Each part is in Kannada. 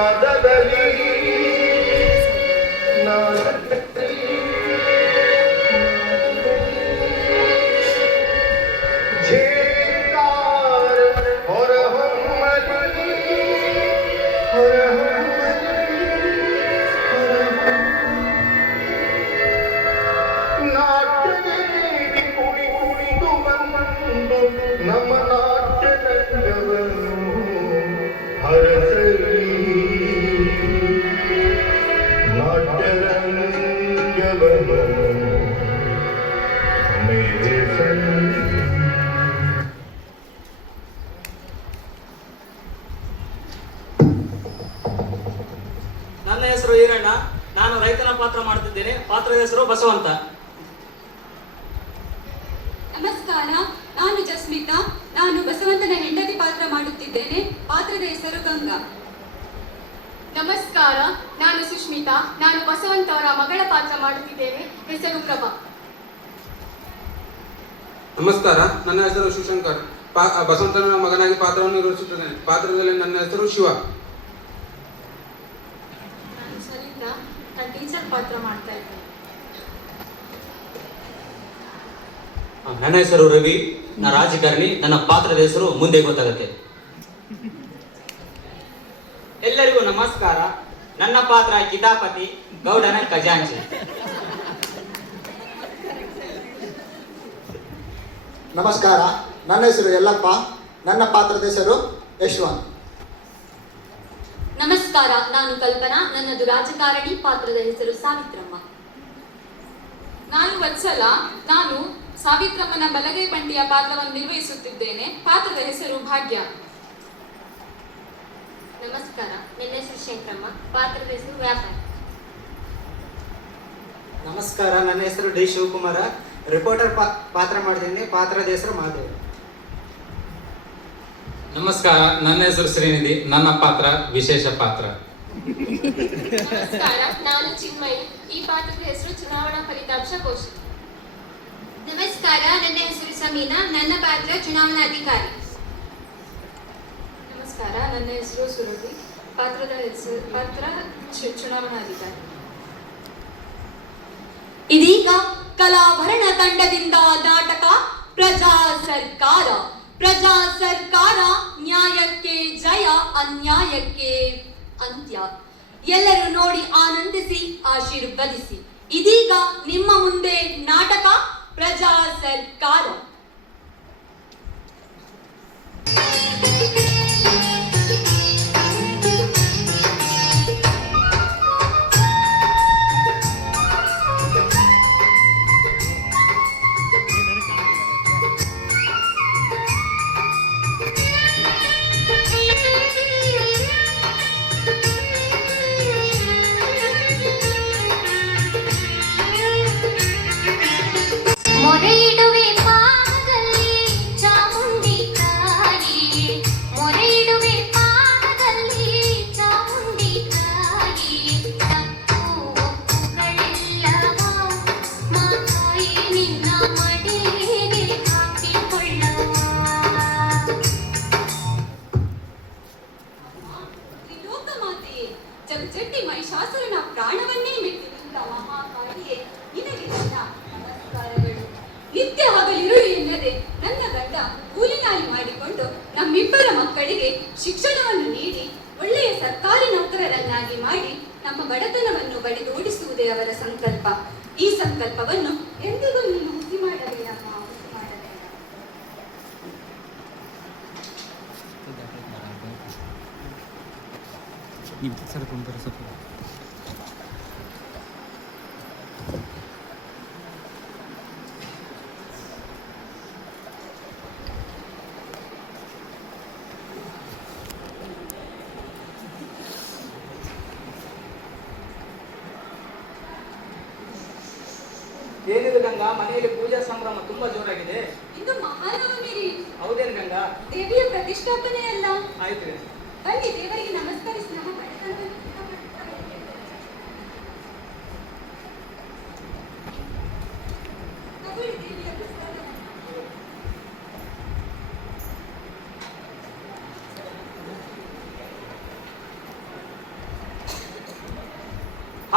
ನಾದದಲ್ಲಿ ಝೇಂಕಾರ ಹೊರಹೊಮ್ಮಲಿ ನಾಟ್ಯದಲ್ಲಿ ಕುಡಿ ಕುಡಿದು ಬಂದು ನಮ್ಮ ನಾಟ್ಯ ರಂಗವನ್ನು ಹರಸಲಿ ನಾಟ್ಯ ರಂಗವನ್ನು ಮೇರೆಸಲಿ. ನನ್ನ ಹೆಸರು ಈರಣ್ಣ. ನಾನು ರೈತನ ಪಾತ್ರ ಮಾಡುತ್ತಿದ್ದೇನೆ. ಪಾತ್ರದ ಹೆಸರು ಬಸವಂತ. ನಮಸ್ಕಾರ, ನಾನು ಜಸ್ಮಿತಾ. ನಾನು ಬಸವಂತನ ಹೆಂಡತಿ ಪಾತ್ರ ಮಾಡುತ್ತಿದ್ದೇನೆ. ಪಾತ್ರದ ಹೆಸರು ಗಂಗಾ. ನಮಸ್ಕಾರ, ನಾನು ಸುಷ್ಮಿತಾ. ನಾನು ಬಸವಂತ ಅವರ ಮಗಳ ಪಾತ್ರ ಮಾಡುತ್ತಿದ್ದೇನೆ. ಹೆಸರು ಪ್ರಭಾ. ನಮಸ್ಕಾರ, ನನ್ನ ಹೆಸರು ಶಿವಶಂಕರ್. ಬಸವಂತನ ಮಗನಾಗಿ ಪಾತ್ರವನ್ನು ನಿರ್ವಹಿಸುತ್ತಿದ್ದೇನೆ. ಪಾತ್ರದಲ್ಲಿ ನನ್ನ ಹೆಸರು ಶಿವ. ನಾನು ಸರಿತಾ. ನಾನು ಟೀಚರ್ ಪಾತ್ರ ಮಾಡ್ತಾ ಇದ್ದೇನೆ. ನನ್ನ ಹೆಸರು ರವಿ. ನಾನು ರಾಜಕಾರಣಿ. ನನ್ನ ಪಾತ್ರದ ಹೆಸರು ಮುಂದೆ ಗೊತ್ತಾಗುತ್ತೆ. ಎಲ್ಲರಿಗೂ ನಮಸ್ಕಾರ. ನನ್ನ ಪಾತ್ರ ಕಿತಾಪತಿ ಗೌಡನ ಖಜಾಂಚಿ. ನಮಸ್ಕಾರ, ನನ್ನ ಹೆಸರು ಯಲ್ಲಪ್ಪ. ನನ್ನ ಪಾತ್ರದ ಹೆಸರು ಯಶವಂತ್. ನಮಸ್ಕಾರ, ನಾನು ಕಲ್ಪನಾ. ನನ್ನದು ರಾಜಕಾರಣಿ. ಪಾತ್ರದ ಹೆಸರು ಸಾವಿತ್ರಮ್ಮ. ನಾನು ವತ್ಸಲ. ನಾನು ಸಾವಿತ್ರಮ್ಮನ ಬಲಗೈ ಬಂಡಿಯ ಪಾತ್ರವನ್ನು ನಿರ್ವಹಿಸುತ್ತಿದ್ದೇನೆ. ಪಾತ್ರದ ಹೆಸರು ಭಾಗ್ಯ. ನಮಸ್ಕಾರ, ನನ್ನ ಹೆಸರು ಶಂಕರಮ್ಮ. ಪಾತ್ರದ ಹೆಸರು ವ್ಯಾಪಾರ. ನಮಸ್ಕಾರ, ನನ್ನ ಹೆಸರು ಡಿ ಶಿವಕುಮಾರ. ರಿಪೋರ್ಟರ್ ಪಾತ್ರ ಮಾಡಿದ್ದೇನೆ. ಪಾತ್ರದ ಹೆಸರು ಮಾದೇವ್. ನಮಸ್ಕಾರ, ನನ್ನ ಹೆಸರು ಶ್ರೀನಿಧಿ. ನನ್ನ ಪಾತ್ರ ವಿಶೇಷ ಪಾತ್ರ. ನಮಸ್ಕಾರ, ನಾನು ಚಿನ್ಮಯಿ. ಈ ಪಾತ್ರದ ಹೆಸರು ಚುನಾವಣಾ ಫಲಿತಾಂಶ ಘೋಷಣೆ. ನಮಸ್ಕಾರ, ನನ್ನ ಹೆಸರು ಸಮೀನಾ. ನನ್ನ ಪಾತ್ರ ಚುನಾವಣಾಧಿಕಾರಿ. ನಮಸ್ಕಾರ, ನನ್ನ ಹೆಸರು ಸುರಭಿ. ಪಾತ್ರದ ಹೆಸರು ಚುನಾವಣಾಧಿಕಾರಿ. ಇದೀಗ ಕಲಾಭರಣ ತಂಡದಿಂದ ನಾಟಕ ಪ್ರಜಾ ಸರ್ಕಾರ. ಪ್ರಜಾ ಸರ್ಕಾರ, ನ್ಯಾಯಕ್ಕೆ ಜಯ, ಅನ್ಯಾಯಕ್ಕೆ ಅಂತ್ಯ. ಎಲ್ಲರೂ ನೋಡಿ ಆನಂದಿಸಿ ಆಶೀರ್ವದಿಸಿ. ಇದೀಗ ನಿಮ್ಮ ಮುಂದೆ ನಾಟಕ ಪ್ರಜಾ ಸರ್ಕಾರ. ಮೊರೆ ಇಡುವೆ ಪಾದದಲ್ಲಿ ಚಾಮುಂಡಿ ತಾಯಿ, ಮೊರೆ ಇಡುವೆ ಪಾದದಲ್ಲಿ ಚಾಮುಂಡಿ ತಾಯಿ. ತಪ್ಪು ಒಪ್ಪುಗಳೆಲ್ಲವ ಮಾತಾಯಿ ನಿನ್ನ ಮಡಿಲಿಗೆ ಹಾಕಿಕೊಳ್ಳುವ. ತ್ರಿಲೋಕಮಾತೆಯೇ, ಜಗಜ್ಜಟ್ಟಿ ಮಹಿಷಾಸುರನ ಪ್ರಾಣವನ್ನೇ ಮೆಟ್ಟಿ ನಿಂತ ಮಹಾಕಾಳಿಯೇ, ನಿನಗೆ ನನ್ನ ನಮಸ್ಕಾರಗಳು. ನಿತ್ಯ ಹಗಲಿರುಳು ಎನ್ನದೆ ನನ್ನ ಗಂಡ ಕೂಲಿನಾಲಿ ಮಾಡಿಕೊಂಡು ನಮ್ಮಿಬ್ಬರ ಮಕ್ಕಳಿಗೆ ಶಿಕ್ಷಣವನ್ನು ನೀಡಿ ಒಳ್ಳೆಯ ಸರ್ಕಾರಿ ನೌಕರರನ್ನಾಗಿ ಮಾಡಿ ನಮ್ಮ ಬಡತನವನ್ನು ಬಡಿದೋಡಿಸುವುದೇ ಅವರ ಸಂಕಲ್ಪ. ಈ ಸಂಕಲ್ಪವನ್ನು ಎಂದಿಗೂ ನೀನು ಹುಸಿ ಮಾಡಬೇಡಮ್ಮ, ಹುಸಿ ಮಾಡಬೇಡ. ಏನಿದು ಗಂಗಾ, ಮನೆಯಲ್ಲಿ ಪೂಜಾ ಸಂಭ್ರಮ ತುಂಬಾ ಜೋರಾಗಿದೆ. ಇದು ಮಹಾನವಮಿ ರೀ. ಹೌದೇನು ಗಂಗಾ? ದೇವಿಯ ಪ್ರತಿಷ್ಠಾಪನೆ ಅಲ್ಲ. ಆಯ್ತು. ಬನ್ನಿ ದೇವರಿಗೆ ನಮಸ್ಕರಿಸಿ ನಮ್ಮ ಬಡತನವನ್ನು ತಗೊಳ್ಳಿ ದೇವಿಯ ಪ್ರಸಾದವನ್ನು.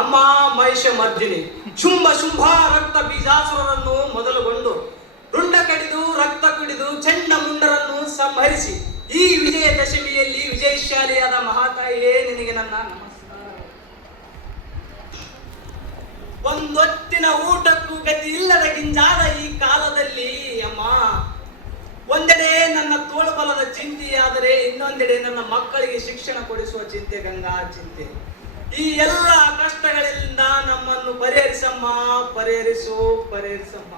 ಅಮ್ಮ ಮಹಿಷ ಮರ್ದಿನಿ ಶುಂಭ ಶುಂಭ ರಕ್ತ ಬೀಜಾಸುರರನ್ನು ಮೊದಲುಗೊಂಡು ರುಂಡ ಕಡಿದು ರಕ್ತ ಕುಡಿದು ಚೆಂಡ ಮುಂಡರನ್ನು ಸಂಹರಿಸಿ ಈ ವಿಜಯದಶಮಿಯಲ್ಲಿ ವಿಜಯಶಾಲಿಯಾದ ಮಹಾತಾಯಿಯೇ ನಿನಗೆ ನನ್ನ ನಮಸ್ಕಾರ. ಒಂದೊತ್ತಿನ ಊಟಕ್ಕೂ ಗತಿ ಇಲ್ಲದ ಗಿಂಜಾದ ಈ ಕಾಲದಲ್ಲಿ ಅಮ್ಮ ಒಂದೆಡೆ ನನ್ನ ತೋಳುಬಲದ ಚಿಂತೆಯಾದರೆ ಇನ್ನೊಂದೆಡೆ ನನ್ನ ಮಕ್ಕಳಿಗೆ ಶಿಕ್ಷಣ ಕೊಡಿಸುವ ಚಿಂತೆ ಗಂಗಾ ಚಿಂತೆ. ಈ ಎಲ್ಲ ಕಷ್ಟಗಳಿಂದ ನಮ್ಮನ್ನು ಪರಿಹರಿಸಮ್ಮ, ಪರಿಹರಿಸಮ್ಮ.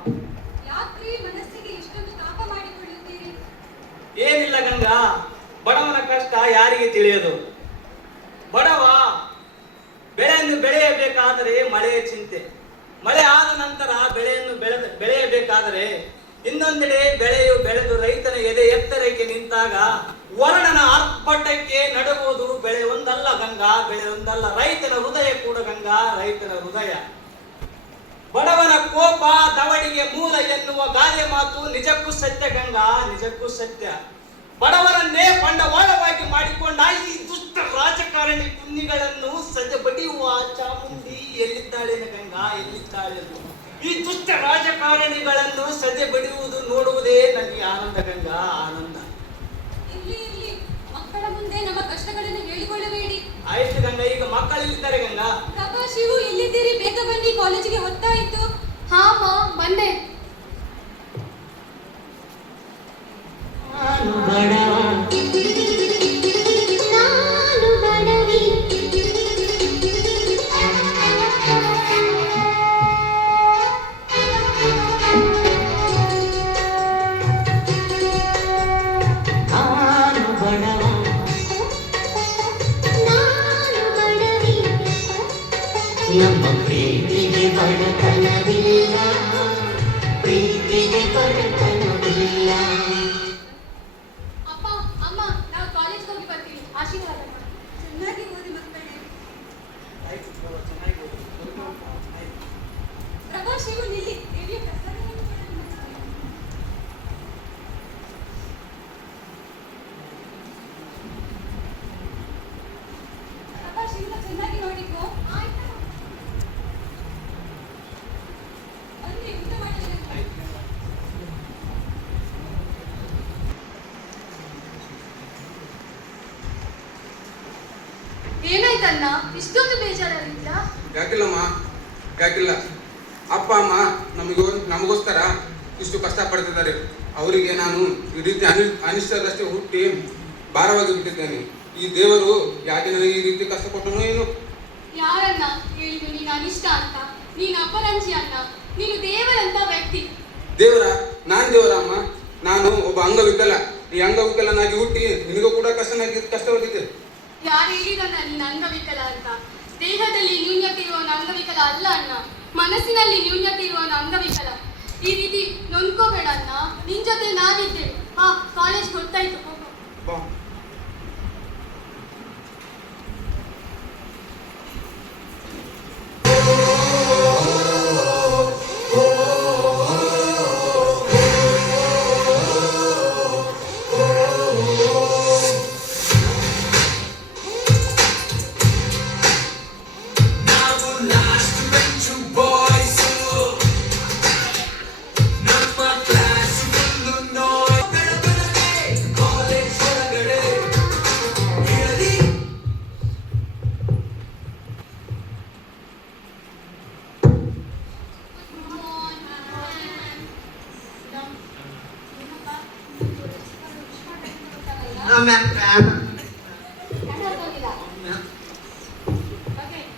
ಯಾಕ್ರಿ ಮನಸ್ಸಿಗೆ ಇಷ್ಟೊಂದು ತಾಪ ಮಾಡಿಕೊಳ್ಳುತ್ತೀರಿ? ಏನಿಲ್ಲ ಗಂಗಾ, ಬಡವನ ಕಷ್ಟ ಯಾರಿಗೆ ತಿಳಿಯದು? ಬಡವ ಬೆಳೆಯನ್ನು ಬೆಳೆಯಬೇಕಾದರೆ ಮಳೆಯ ಚಿಂತೆ, ಮಳೆ ಆದ ನಂತರ ಬೆಳೆಯನ್ನು ಬೆಳೆಯಬೇಕಾದರೆ ಇನ್ನೊಂದೆಡೆ ಬೆಳೆದು ರೈತನ ಎದೆ ಎತ್ತರಕ್ಕೆ ನಿಂತಾಗ ವರ್ಣನ ಆರ್ಭಟಕ್ಕೆ ನಡುವುದು ಬೆಳೆ ಒಂದಲ್ಲ ಗಂಗಾ, ಬೆಳೆ ಒಂದಲ್ಲ. ರೈತನ ಹೃದಯ ಕೂಡ ಗಂಗಾ, ರೈತನ ಹೃದಯ. ಬಡವನ ಕೋಪ ದವಡಿಗೆ ಮೂಲ ಎನ್ನುವ ಗಾದೆ ಮಾತು ನಿಜಕ್ಕೂ ಸತ್ಯ ಗಂಗಾ, ನಿಜಕ್ಕೂ ಸತ್ಯ. ಬಡವರನ್ನೇ ಬಂಡವಾಳವಾಗಿ ಮಾಡಿಕೊಂಡ ಈ ದುಷ್ಟ ರಾಜಕಾರಣಿ ಕುನ್ನಿಗಳನ್ನು ಸಜ್ಜೆ ಬಡಿಯುವ ಚಾಮುಂಡಿ ಎಲ್ಲಿದ್ದಾಳೇನು ಗಂಗಾ, ಎಲ್ಲಿದ್ದಾಳೇನು? ಈ ದುಷ್ಟ ರಾಜಕಾರಣಿಗಳನ್ನು ಸಜ್ಜೆ ಬಡಿಯುವುದು ನೋಡುವುದೇ ನನಗೆ ಆನಂದ ಗಂಗಾ, ಆನಂದ. ಇರ್ಲಿ ಮಕ್ಕಳ ಮುಂದೆ ನಮ್ಮ ಕಷ್ಟಗಳನ್ನು ಹೇಳಿಕೊಳ್ಳಬೇಡಿ. ಆಯ್ತು ಗಂಗಾ, ಈಗ ಮಕ್ಕಳಿದ್ದಾರೆ ಗಂಗಾ. ಪ್ರಭಾ, ಶಿವು ಎಲ್ಲಿದ್ದೀರಿ? ಬೇಗ ಬನ್ನಿ, ಕಾಲೇಜಿಗೆ ಹೊತ್ತಾಯಿತು. ಹಾ ಅಮ್ಮ, ಬಂದೆ. ನಾನು ಬಡವಿ ನಮ್ಮ ಪ್ರೀತಿಗೆ ಬಡತನವಿಲ್ಲ, ಪ್ರೀತಿಗೆ ಬಡತನವಿಲ್ಲ. ಅಪ್ಪ ಅಮ್ಮ, ನಾವು ಕಾಲೇಜ್ಗೆ ಹೋಗಿ ಬರ್ತೀವಿ, ಆಶೀರ್ವಾದ ಮಾಡಿ. ಚೆನ್ನಾಗಿ ಓದಿ ಮಕ್ಕಳೇ. ಪ್ರಭಾ, ಶಿವು ನಿಲ್ಲಿ, ದೇವಿಯ ಪ್ರಸಾದವನ್ನು ಕೊಡಲು ಮರೆತಿದೆ. ಪ್ರಭಾ, ಶಿವನ ಚೆನ್ನಾಗಿ ನೋಡಿಕೋ. ಆಯ್ತಾ? ಬನ್ನಿ, ಊಟ ಮಾಡಬೇಕು. ಏನಾಯ್ತಣ್ಣ, ಇಷ್ಟೊಂದು ಬೇಜಾರಾಗಿದ್ಯಾ? ಯಾಕಿಲ್ಲಮ್ಮ, ಯಾಕಿಲ್ಲ. ಅಪ್ಪ ಅಮ್ಮ ನಮಗೋಸ್ಕರ ಇಷ್ಟು ಕಷ್ಟ ಪಡ್ತಿದ್ದಾರೆ. ಅವರಿಗೆ ನಾನು ಈ ರೀತಿ ಅನಿಷ್ಟದಷ್ಟೇ ಹುಟ್ಟಿ ಭಾರವಾಗಿ ಬಿಟ್ಟಿದ್ದೇನೆ. ಈ ದೇವರು ಯಾಕೆ ನನಗೆ ಈ ರೀತಿ ಕಷ್ಟ ಕೊಟ್ಟನೋ ಏನು? ಯಾರನ್ನ ಹೇಳಿದ್ದು ನೀನು ಅನಿಷ್ಟ ಅಂತ? ನೀನು ಅಪರಂಜಿ ಅನ್ನ, ನೀನು ದೇವರಂತ ವ್ಯಕ್ತಿ. ನಾನ್ ದೇವರ ಅಮ್ಮ? ನಾನು ಒಬ್ಬ ಅಂಗವಿಕಲ. ಈ ಅಂಗವಿಕಲನಾಗಿ ಹುಟ್ಟಿ ನಿನಗೂ ಕೂಡ ಕಷ್ಟವಾಗಿದೆ. ಯಾರು ಹೇಳಿದಣ್ಣ ನೀನು ಅಂಗವಿಕಲ ಅಂತ? ದೇಹದಲ್ಲಿ ನ್ಯೂನ್ಯತೆ ಇರುವವನ ಅಂಗವಿಕಲ ಅಲ್ಲ ಅಣ್ಣ, ಮನಸ್ಸಿನಲ್ಲಿ ನ್ಯೂನ್ಯತೆ ಇರುವವನ ಅಂಗವಿಕಲ. ಈ ರೀತಿ ನೊಂದ್ಕೋಬೇಡ ಅಣ್ಣ, ನಿನ್ ಜೊತೆ ನಾನಿದ್ದೆ. ಹಾ, ಕಾಲೇಜ್ ಗೊತ್ತಾಯ್ತು, ಹೋಗು. ಬಾ.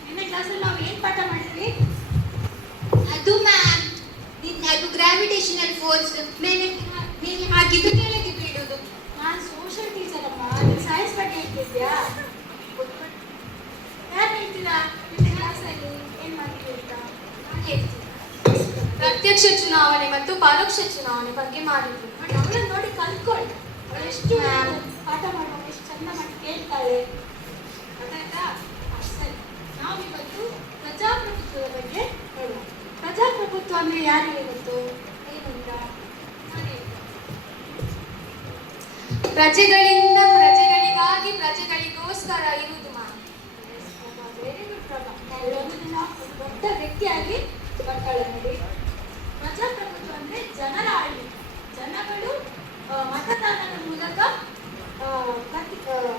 ನಿನ್ನೆ ಕ್ಲಾಸಲ್ಲಿ ನಾವು ಏನ್ ಪಾಠ ಮಾಡಿದ್ವಿ? ಅದು ಮ್ಯಾಮ್, ಅದು ಗ್ರಾವಿಟೇಷನಲ್ ಫೋರ್ಸ್ ಮೇಲೆ ಹಾಕಿದ್ದು ಕೆಳಗೆ ಬಿಡೋದು. ನಾನು ಸೋಷಿಯಲ್ ಟೀಚರ್ ಅಮ್ಮ, ನೀನು ಸೈನ್ಸ್ ಬಗ್ಗೆ ಹೇಳ್ತಿದ್ಯಾ? ಯಾರು ಹೇಳ್ತೀರಾ ನಿನ್ನೆ ಕ್ಲಾಸಲ್ಲಿ ಏನ್ ಮಾಡಿದ್ವಿ ಅಂತ? ನಾನು ಹೇಳ್ತೀನಿ. ಪ್ರತ್ಯಕ್ಷ ಚುನಾವಣೆ ಮತ್ತು ಪರೋಕ್ಷ ಚುನಾವಣೆ ಬಗ್ಗೆ ಮಾಡಿದ್ರು. ಅವಳನ್ನ ನೋಡಿ ಕಲ್ತ್ಕೊಳ್ಳಿ. ಅವಳು ಎಷ್ಟು ಪಾಠ ಮಾಡುವಾಗ ಎಷ್ಟು ಚಂದ ಮಾಡಿ ಕೇಳ್ತಾಳೆ. ಗೊತ್ತಾಯ್ತಾ? ಸರಿ, ನಾವಿವತ್ತು ಪ್ರಜಾಪ್ರಭುತ್ವದ ಬಗ್ಗೆ ನೋಡೋಣ. ಪ್ರಜಾಪ್ರಭುತ್ವ ಅಂದ್ರೆ ಯಾರಿಗೆ ಗೊತ್ತು? ಏನು ಅಂತ ನಾನು ಹೇಳ್ತೇನೆ. ಪ್ರಜೆಗಳಿಂದ ಪ್ರಜೆಗಳಿಗಾಗಿ ಪ್ರಜೆಗಳಿಗೋಸ್ಕರ ಇರುವುದು ಮಾ. Very good Prabha. ಹೇಳೋದನ್ನ ದೊಡ್ಡ ವ್ಯಕ್ತಿಯಾಗಿ ಬರ್ತಾಳೆ ನೋಡಿ. ಪ್ರಜಾಪ್ರಭುತ್ವ ಅಂದ್ರೆ ಜನರ ಆಳ್ವಿಕೆ. ಜನಗಳು ಮತದಾನದ ಮೂಲಕ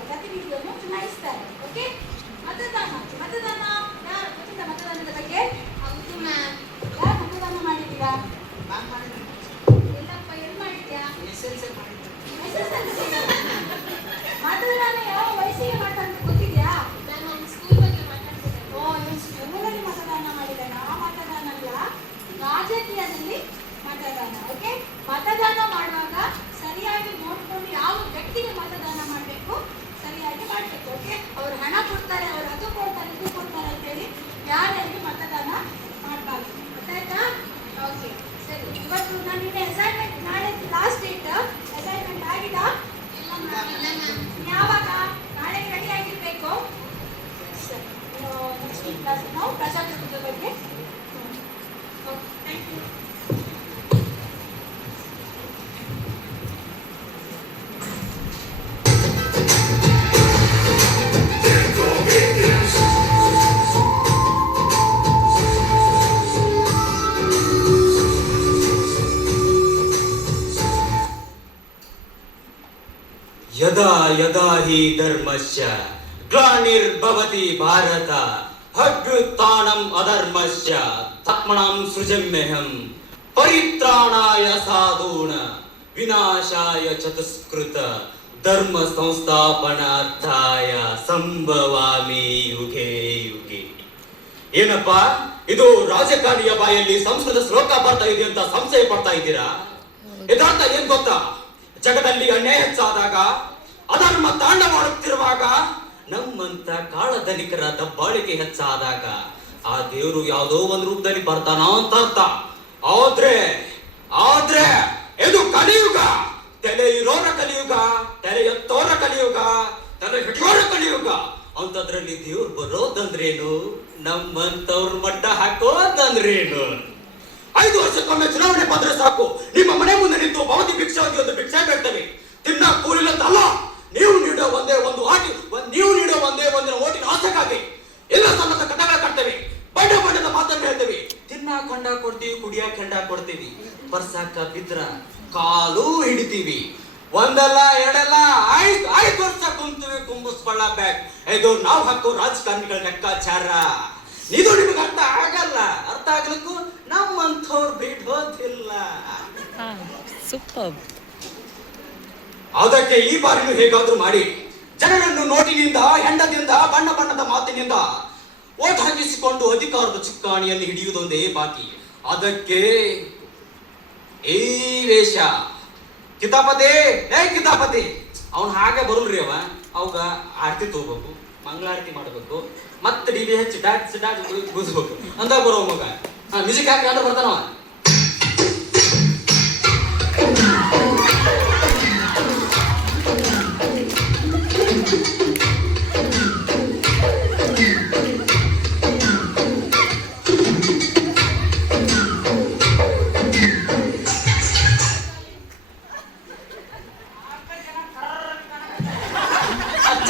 ಪ್ರತಿನಿಧಿಯನ್ನು ಚುನಾಯಿಸ್ತಾರೆ. ಓಕೆ, ಮತದಾನ ಯಾರು ಗೊತ್ತಿಲ್ಲ ಮತದಾನದ ಬಗ್ಗೆ? ಹೌದು ಮ್ಯಾಮ್. ಯಾರು ಮತದಾನ ಮಾಡಿದ್ದೀರಾ? ಎಲ್ಲಪ್ಪ ಎಲ್ಲಿ ಮಾಡಿದ್ಯಾ? ಮತದಾನ ಯಾವ ವಯಸ್ಸಿಗೆ ಮಾಡ್ತಾರೆ ಅಂತ ಗೊತ್ತಿದ್ಯಾ? ನಾನು ನಮ್ಮ ಸ್ಕೂಲ್ ಬಗ್ಗೆ ಮಾತಾಡ್ತಿದ್ದೆ. ಓ, ನೀವು ಸ್ಕೂಲಲ್ಲಿ ಮತದಾನ ಮಾಡಿದ್ದಾನೆ. ಆ ಮತದಾನ ಅಲ್ಲ, ರಾಜಕೀಯದಲ್ಲಿ ಮತದಾನ. ಓಕೆ, ಮತದಾನ ಮಾಡುವಾಗ ಸರಿಯಾಗಿ ನೋಡ್ಕೊಂಡು ಯಾವ ವ್ಯಕ್ತಿಗೆ ಮತದಾನ ಮಾಡಬೇಕು ಸರಿಯಾಗಿ ಮಾಡಬೇಕು. ಓಕೆ, ಅವ್ರು ಹಣ ಕೊಡ್ತಾರೆ, ಅವ್ರು ಅದು ಕೊಡ್ತಾರೆ ಇದು ಕೊಡ್ತಾರೆ ಅಂತೇಳಿ ಯಾರಲ್ಲಿ ಮತದಾನ ಮಾಡಬಾರ್ದು. ಗೊತ್ತಾಯ್ತಾ? ಓಕೆ, ಸರಿ. ಇವತ್ತು ನಾನು ನಿನ್ನೆ ಅಸೈನ್ಮೆಂಟ್, ನಾಳೆ ಲಾಸ್ಟ್ ಡೇಟ್. ಅಸೈನ್ಮೆಂಟ್ ಆಗಿದಾ? ಇಲ್ಲ ಮ್ಯಾಮ್. ಯಾವಾಗ? ನಾಳೆ ರೆಡಿ ಆಗಿರ್ಬೇಕು. ಸರಿ, ನೆಕ್ಸ್ಟ್ ಕ್ಲಾಸ್ ನಾವು ಪ್ರಜಾಪ್ರಭುತ್ವದ ಬಗ್ಗೆ. Okay, thank you. ಯದಾ ಯದಾ ಹಿ ಧರ್ಮಸ್ಯ ಗ್ಲಾನಿರ್ಭವತಿ ಭಾರತ ಅಭ್ಯುತ್ಥಾನಂ ಅಧರ್ಮಸ್ಯ ತತ್ಮಣಂ ಸೃಜಮ್ಯಹಂ ಪರಿತ್ರಾಣಾಯ ಸಾಧೂನ ವಿನಾಶಾಯ ಚತುಷ್ಕೃತ ಧರ್ಮ ಸಂಸ್ಥಾಪನಾರ್ಥಾಯ ಸಂಭವಾಮಿ ಯುಗೆ ಯುಗೆ. ಏನಪ್ಪ ಇದು ರಾಜಕಾರಣಿಯ ಬಾಯಲ್ಲಿ ಸಂಸ್ಕೃತ ಶ್ಲೋಕ ಬರ್ತಾ ಇದೆ ಅಂತ ಸಂಶಯ ಪಡ್ತಾ ಇದ್ದೀರಾ? ಯಥಾರ್ಥ ಏನ್ ಗೊತ್ತಾ? ಜಗದಲ್ಲಿ ಅನ್ಯಾಯ ಹೆಚ್ಚಾದಾಗ, ಅಧರ್ಮ ತಾಂಡವಾಡುತ್ತಿರುವಾಗ, ನಮ್ಮಂತ ಕಾಳಧನಿಕರ ದಬ್ಬಾಳಿಕೆ ಹೆಚ್ಚಾದಾಗ ಆ ದೇವರು ಯಾವುದೋ ಒಂದು ರೂಪದಲ್ಲಿ ಬರ್ತಾನ ಅಂತ ಅರ್ಥ. ಆದ್ರೆ ಇದು ಕಲಿಯುಗ. ತಲೆ ಇರೋರ ಕಲಿಯುಗ, ತಲೆ ಎತ್ತೋರ ಕಲಿಯುಗ, ತಲೆ ಹಿಡಿಯೋರ ಕಲಿಯುಗ. ಅಂತದ್ರಲ್ಲಿ ದೇವ್ರು ಬರೋದಂದ್ರೇನು, ನಮ್ಮಂತವ್ರ ಮಟ್ಟ ಹಾಕೋದಂದ್ರೇನು? 5 ವರ್ಷಕ್ಕೊಮ್ಮೆ ಚುನಾವಣೆ ಬಂದ್ರೆ ಸಾಕು, ನಿಮ್ಮ ಮನೆ ಮುಂದೆ ನಿಂತು ಭವತಿ ಭಿಕ್ಷಾವತಿ ಒಂದು ಭಿಕ್ಷೆ ಬೇಡ್ತೇವೆ. ತಿನ್ನ ಕೂಲಿಲ್ಲಂತಲ್ಲ, ನೀವು ನೀಡೋ ಒಂದೇ ಒಂದು ಒಂದಿನ ಓಟಿನ ಆಸೆಗಾಗಿ ಎಲ್ಲ ಸಣ್ಣದ ಕಟ್ಟಗಳ ಕಟ್ತೇವೆ, ಬಣ್ಣದ ಮಾತನ್ನು ಹೇಳ್ತೇವೆ. ತಿನ್ನ ಕೊಂಡ ಕೊಡ್ತೀವಿ, ಕುಡಿಯ ಕೆಂಡ ಕೊಡ್ತೀವಿ, ಬರ್ಸಾಕ ಬಿದ್ರ ಕಾಲು ಹಿಡಿತೀವಿ. ಒಂದಲ್ಲ ಎರಡಲ್ಲ 5 ವರ್ಷ ಕುಂತೀವಿ ಕುಂಬಿಸ್ಕೊಳ್ಳ ಬ್ಯಾಗ್. ಇದು ನಾವು ಹಾಕೋ ರಾಜಕಾರಣಿಗಳ ಲೆಕ್ಕಾಚಾರ. ಇದು ನಿಮಗೆ ಅರ್ಥ ಆಗಲ್ಲ. ಅರ್ಥ ಆಗ್ಲಿಕ್ಕೂ ನಮ್ಮಂಥವ್ರು ಬಿಡೋದಿಲ್ಲ. ಅದಕ್ಕೆ ಈ ಬಾರಿನೂ ಹೇಗಾದ್ರೂ ಮಾಡಿ ಜನರನ್ನು ನೋಟಿನಿಂದ, ಹೆಂಡದಿಂದ, ಬಣ್ಣದ ಮಾತಿನಿಂದ ಓಟ್ ಹಾಕಿಸಿಕೊಂಡು ಅಧಿಕಾರದ ಚುಕ್ಕಾಣಿಯನ್ನು ಹಿಡಿಯುವುದೊಂದೇ ಬಾಕಿ. ಅದಕ್ಕೆ ಈ ವೇಷ. ಕಿತಾಪತಿ ಅವನು ಹಾಗೆ ಬರುಲ್ರಿ. ಅವಾಗ ಆರತಿ ತಗೋಬೇಕು, ಮಂಗಳಾರತಿ ಮಾಡಬೇಕು, ಮತ್ತೆ ಡಿ ಹೆಚ್ಚು ಡಾಕ್ಸ್ ಕೂಸ್ಬೇಕು ಅಂತ ಬರೋ ಮಗ. ಮ್ಯೂಸಿಕ್ ಹಾಕಿ ಅಂದ್ರೆ ಬರ್ತಾನವ.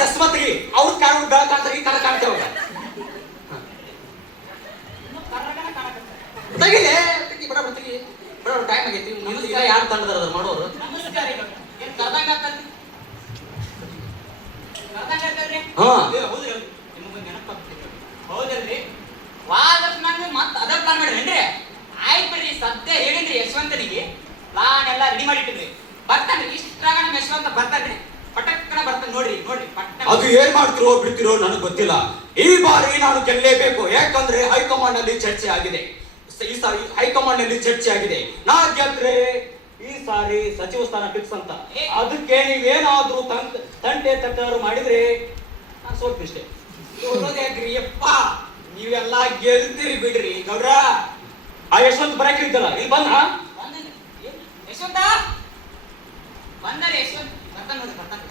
ಚಸ್ಮತ್ರಿ ಅವ್ರ ಕಾಣ್ ಬೆಳಕಾಂತ್ರಿ ಕಣ ಕಾಣ್ತೇವ. ತೆಗಿಲೆ ಬಿಡ ಟೈಮ್ ಆಗೈತಿ. ಈಗ ಯಾರು ತಂಡದಾರ ಮಾಡೋರು? ಹೌದಲ್ರಿ, ವಾದಸ್ ನಾನು ಮತ್ತೆ ಅದ ಪ್ಲಾನ್ ಮಾಡಿದ್ರೇನ್ರಿ? ಆಯ್ತು ಬರ್ರಿ, ಸದ್ಯ ಹೇಳಿನ್ರಿ ಯಶವಂತನಿಗೆ ಪ್ಲಾನ್ ಎಲ್ಲ ರೆಡಿ ಮಾಡಿಟ್ಟಿದ್ರಿ. ಬರ್ತಾನ್ರಿ, ಇಷ್ಟ್ರಾಗ ನಮ್ಮ ಯಶವಂತ ಬರ್ತಾನ್ರಿ, ಪಟಕ್ಕನ ಬರ್ತಾನೆ. ನೋಡ್ರಿ ಅದು ಏನ್ ಮಾಡ್ತಿರೋ ಬಿಡ್ತಿರೋ ನನಗೆ ಗೊತ್ತಿಲ್ಲ. ಈ ಬಾರಿ ನಾನು ಗೆಲ್ಲೇಬೇಕು. ಯಾಕಂದ್ರೆ ಹೈಕಮಾಂಡ್ ನಲ್ಲಿ ಚರ್ಚೆ ಆಗಿದೆ. ಈ ಸಾರಿ ಹೈಕಮಾಂಡ್ ನಲ್ಲಿ ಚರ್ಚೆ ಆಗಿದೆ. ನಾ ಗೆದ್ರೆ ಈ ಸಾರಿ ಸಚಿವ ಸ್ಥಾನ ಫಿಕ್ಸ್ ಅಂತ. ಅದಕ್ಕೆ ನೀವೇನಾದ್ರೂ ತಂಟೆ ತಕರಾರು ಮಾಡಿದ್ರೆ ನಾನು ಸೋತ್ನಿಷ್ಟೇ. ಯಾಕ್ರಿ ಯಪ್ಪ, ನೀವೆಲ್ಲ ಗೆಲ್ತೀರಿ ಬಿಡ್ರಿ ಗೌಡ್ರ. ಆ ಯಶವಂತ ಬರಕಿದ್ದಲ್ಲ, ಇಲ್ಲಿ ಬಂದ ಯಶವಂತ ಬಂದರೆ ಯಶವಂತ ಬರ್ತಾನೆ ನೋಡಿ, ಬರ್ತಾನೆ.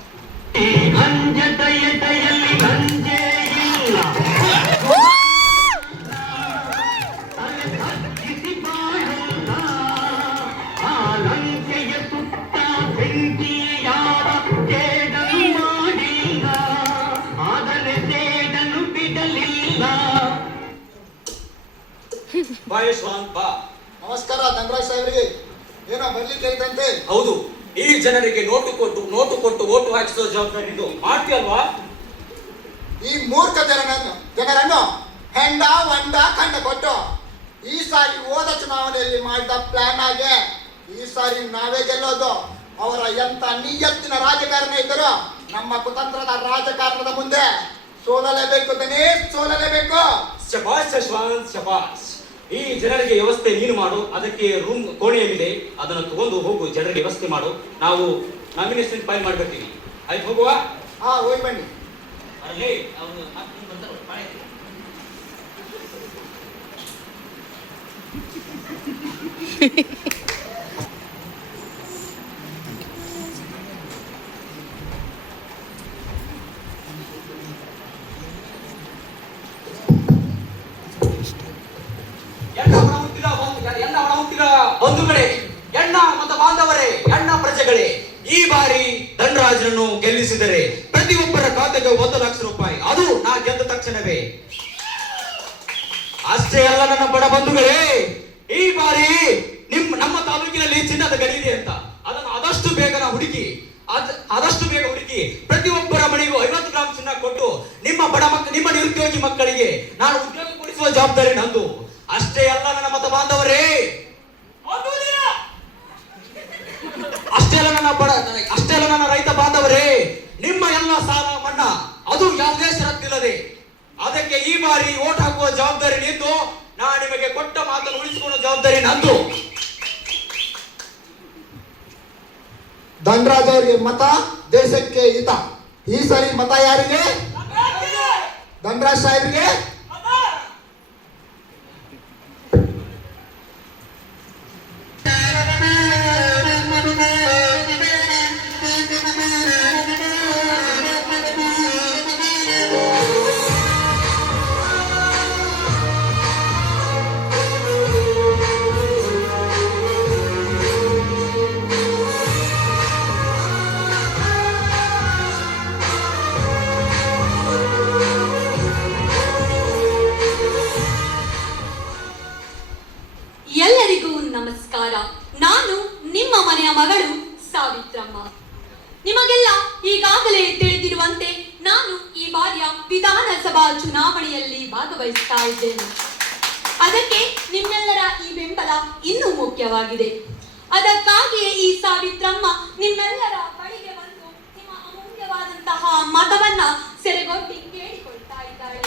ಬಾ ಯಶವಂತ್ ಬಾ. ನಮಸ್ಕಾರ ಧನರಾಜ್ ಸಾಹೇಬ್ರಿಗೆ. ಏನೋ ಬರ್ಲಿಕ್ಕೆ ಹೇಳ್ತಂತೆ. ಹೌದು, ಈ ಜನರಿಗೆ ನೋಟು ಕೊಟ್ಟು ಓಟು ಹಾಕಿಸುವ ಜವಾಬ್ದಾರಿ ಇದು. ಮಾಡ್ತೀಯಲ್ವಾ? ಈ ಮೂರ್ಖ ಜನರನ್ನು ಹೆಂಡ ಹೊಂಡ ಕಂಡ ಕೊಟ್ಟು ಈ ಸಾರಿ ಹೋದ ಚುನಾವಣೆಯಲ್ಲಿ ಮಾಡಿದ ಪ್ಲಾನ್ ಆಗಿ ಈ ಸಾರಿ ನಾವೇ ಗೆಲ್ಲೋದು. ಅವರ ಎಂತ ನಿಯತ್ತಿನ ರಾಜಕಾರಣ ಇದ್ದರು ನಮ್ಮ ಕುತಂತ್ರದ ರಾಜಕಾರಣದ ಮುಂದೆ ಸೋಲಲೇಬೇಕು ದಿನೇಶ್, ಸೋಲಲೇಬೇಕು. ಶಬಾಷ್ ಯಶವಂತ್, ಶಬಾಷ್. ಈ ಜನರಿಗೆ ವ್ಯವಸ್ಥೆ ನೀನು ಮಾಡು. ಅದಕ್ಕೆ ರೂಮ್ ಕೋಣೆಯಲ್ಲಿದೆ, ಅದನ್ನು ತಗೊಂಡು ಹೋಗು. ಜನರಿಗೆ ವ್ಯವಸ್ಥೆ ಮಾಡು. ನಾವು ನಾಮಿನೇಷನ್ ಫೈಲ್ ಮಾಡ್ಕೊಳ್ತೀವಿ. ಆಯ್ತು, ಹೋಗುವ. ಹಾ, ಹೋಗಿ ಬನ್ನಿ. ಅಲ್ಲಿ ಅವನು ಬರ್ತಾರೆ, ಪಾಳೆ. ಬಂಧುಗಳೇ, ಎಣ್ಣ ಮತ ಬಾಂಧವರೇ, ಎಣ್ಣ ಪ್ರಜೆಗಳೇ, ಈ ಬಾರಿ ಧನರಾಜನನ್ನು ಗೆಲ್ಲಿಸಿದರೆ ಪ್ರತಿಯೊಬ್ಬರ ಖಾತೆಗೆ 1 ಲಕ್ಷ ರೂಪಾಯಿ. ಅದು ನಾ ಗೆದ್ದ ತಕ್ಷಣವೇ. ಅಷ್ಟೇ ಅಲ್ಲ ನನ್ನ ಬಡ ಬಂಧುಗಳೇ, ಈ ಬಾರಿ ನಮ್ಮ ತಾಲೂಕಿನಲ್ಲಿ ಚಿನ್ನದ ಗಣಿ ಇದೆ ಅಂತ, ಅದನ್ನು ಆದಷ್ಟು ಬೇಗ ಹುಡುಕಿ ಪ್ರತಿಯೊಬ್ಬರ ಮನೆಗೂ 50 ಗ್ರಾಂ ಚಿನ್ನ ಕೊಟ್ಟು ನಿಮ್ಮ ನಿರುದ್ಯೋಗಿ ಮಕ್ಕಳಿಗೆ ನಾನು ಉದ್ಯೋಗ ಕೊಡಿಸುವ ಜವಾಬ್ದಾರಿ ನಂದು. ಅಷ್ಟೇ ಅಲ್ಲ ನನ್ನ ಮತ ಬಾಂಧವರೇ, ಅಷ್ಟೇ ಅಲ್ಲ ನನ್ನ ರೈತ ಬಾಂಧವರೇ, ನಿಮ್ಮ ಎಲ್ಲ ಸಾಲ ಮನ್ನಾ, ಅದು ಯಾವುದೇ ಷರತ್ತಿಲ್ಲದೆ. ಅದಕ್ಕೆ ಈ ಬಾರಿ ಓಟ್ ಹಾಕುವ ಜವಾಬ್ದಾರಿ ನಿಂದು. ನಾ ನಿಮಗೆ ಕೊಟ್ಟ ಮಾತನ್ನು ಉಳಿಸಿಕೊಳ್ಳುವ ಜವಾಬ್ದಾರಿ ನಂದು. ಧನರಾಜ್ ಅವರಿಗೆ ಮತ, ದೇಶಕ್ಕೆ ಹಿತ. ಈ ಸಾರಿ ಮತ ಯಾರಿಗೆ? ಧನರಾಜ್ ಸಾಹೇಬ್ರಿಗೆ. ಎಲ್ಲರಿಗೂ ನಮಸ್ಕಾರ. ನಾನು ನಿಮ್ಮ ಮನೆಯ ಮಗಳು ಸಾವಿತ್ರಮ್ಮ. ನಿಮಗೆಲ್ಲ ಈಗಾಗಲೇ ತಿಳಿದಿರುವಂತೆ ನಾನು ಈ ಬಾರಿಯ ವಿಧಾನಸಭಾ ಚುನಾವಣೆಯಲ್ಲಿ ಭಾಗವಹಿಸ್ತಾ ಇದ್ದೇನೆ. ಅದಕ್ಕೆ ನಿಮ್ಮೆಲ್ಲರ ಈ ಬೆಂಬಲ ಇನ್ನೂ ಮುಖ್ಯವಾಗಿದೆ. ಅದಕ್ಕಾಗಿಯೇ ಈ ಸಾವಿತ್ರಮ್ಮ ನಿಮ್ಮೆಲ್ಲರ ಬಳಿಗೆ ಬಂದು ನಿಮ್ಮ ಅಮೂಲ್ಯವಾದಂತಹ ಮತವನ್ನ ಸೆರೆಗೊಟ್ಟಿ ಕೇಳಿಕೊಳ್ತಾ ಇದ್ದಾಳೆ.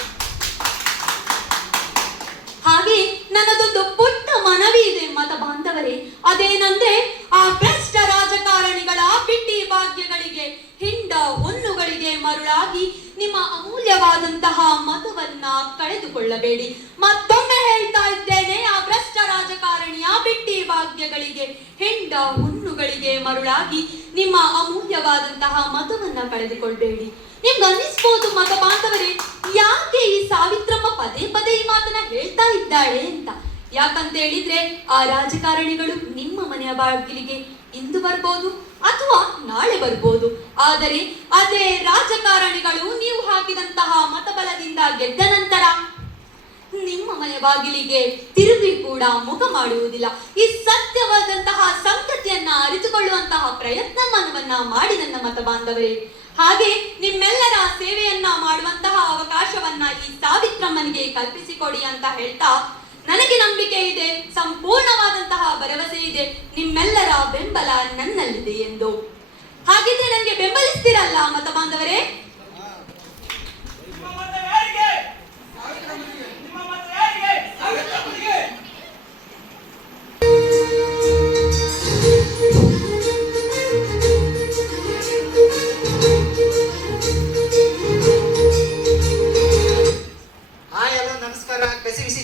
ಹಾಗೆ ನನ್ನದೊಂದು ಪುಟ್ಟ ಮನವಿ ಇದೆ ಮತ ಬಾಂಧವರೇ. ಅದೇನಂದ್ರೆ, ಆ ಭ್ರಷ್ಟ ರಾಜಕಾರಣಿಗಳ ಬಿಟ್ಟಿ ಭಾಗ್ಯಗಳಿಗೆ, ಹಿಂಡ ಹೊನ್ನುಗಳಿಗೆ ಮರುಳಾಗಿ ನಿಮ್ಮ ಅಮೂಲ್ಯವಾದಂತಹ ಮತವನ್ನ ಕಳೆದುಕೊಳ್ಳಬೇಡಿ. ಮತ್ತೊಮ್ಮೆ ಹೇಳ್ತಾ ಇದ್ದೇನೆ, ಆ ಭ್ರಷ್ಟ ರಾಜಕಾರಣಿಯ ಬಿಟ್ಟಿ ಭಾಗ್ಯಗಳಿಗೆ, ಹಿಂಡ ಹೊನ್ನುಗಳಿಗೆ ಮರುಳಾಗಿ ನಿಮ್ಮ ಅಮೂಲ್ಯವಾದಂತಹ ಮತವನ್ನ ಕಳೆದುಕೊಳ್ಬೇಡಿ. ನಿಮ್ಗೆ ಅನ್ನಿಸ್ಬೋದು ಮತ ಬಾಂಧವರೇ, ಯಾಕೆ ಈ ಸಾವಿತ್ರಮ್ಮ ಪದೇ ಪದೇ ಈ ಮಾತನ್ನ ಹೇಳ್ತಾ ಇದ್ದಾಳೆ ಅಂತ. ಯಾಕಂತ ಹೇಳಿದ್ರೆ, ಆ ರಾಜಕಾರಣಿಗಳು ನಿಮ್ಮ ಮನೆಯ ಬಾಗಿಲಿಗೆ ಇಂದು ಬರ್ಬೋದು ಅಥವಾ ನಾಳೆ ಬರ್ಬೋದು. ಆದರೆ ಅದೇ ರಾಜಕಾರಣಿಗಳು ನೀವು ಹಾಕಿದಂತಹ ಮತಬಲದಿಂದ ಗೆದ್ದ ನಂತರ ನಿಮ್ಮ ಮನೆ ಬಾಗಿಲಿಗೆ ತಿರುಗಿ ಕೂಡ ಮುಖ ಮಾಡುವುದಿಲ್ಲ. ಈ ಸತ್ಯವಾದಂತಹ ಸಂಗತಿಯನ್ನ ಅರಿತುಕೊಳ್ಳುವಂತಹ ಪ್ರಯತ್ನವನ್ನ ಮಾಡಿ ನನ್ನ ಮತ ಬಾಂಧವರೇ. ಹಾಗೆ ನಿಮ್ಮೆಲ್ಲರ ಸೇವೆಯನ್ನ ಮಾಡುವಂತಹ ಅವಕಾಶವನ್ನ ಈ ಸಾವಿತ್ರಮ್ಮನಿಗೆ ಕಲ್ಪಿಸಿಕೊಡಿ ಅಂತ ಹೇಳ್ತಾ, ನನಗೆ ನಂಬಿಕೆ ಇದೆ, ಸಂಪೂರ್ಣವಾದಂತಹ ಭರವಸೆ ಇದೆ, ನಿಮ್ಮೆಲ್ಲರ ಬೆಂಬಲ ನನ್ನಲ್ಲಿದೆ ಎಂದು. ಹಾಗಿದ್ರೆ ನನಗೆ ಬೆಂಬಲಿಸ್ತೀರಲ್ಲ ಮತ ಬಾಂಧವರೇ?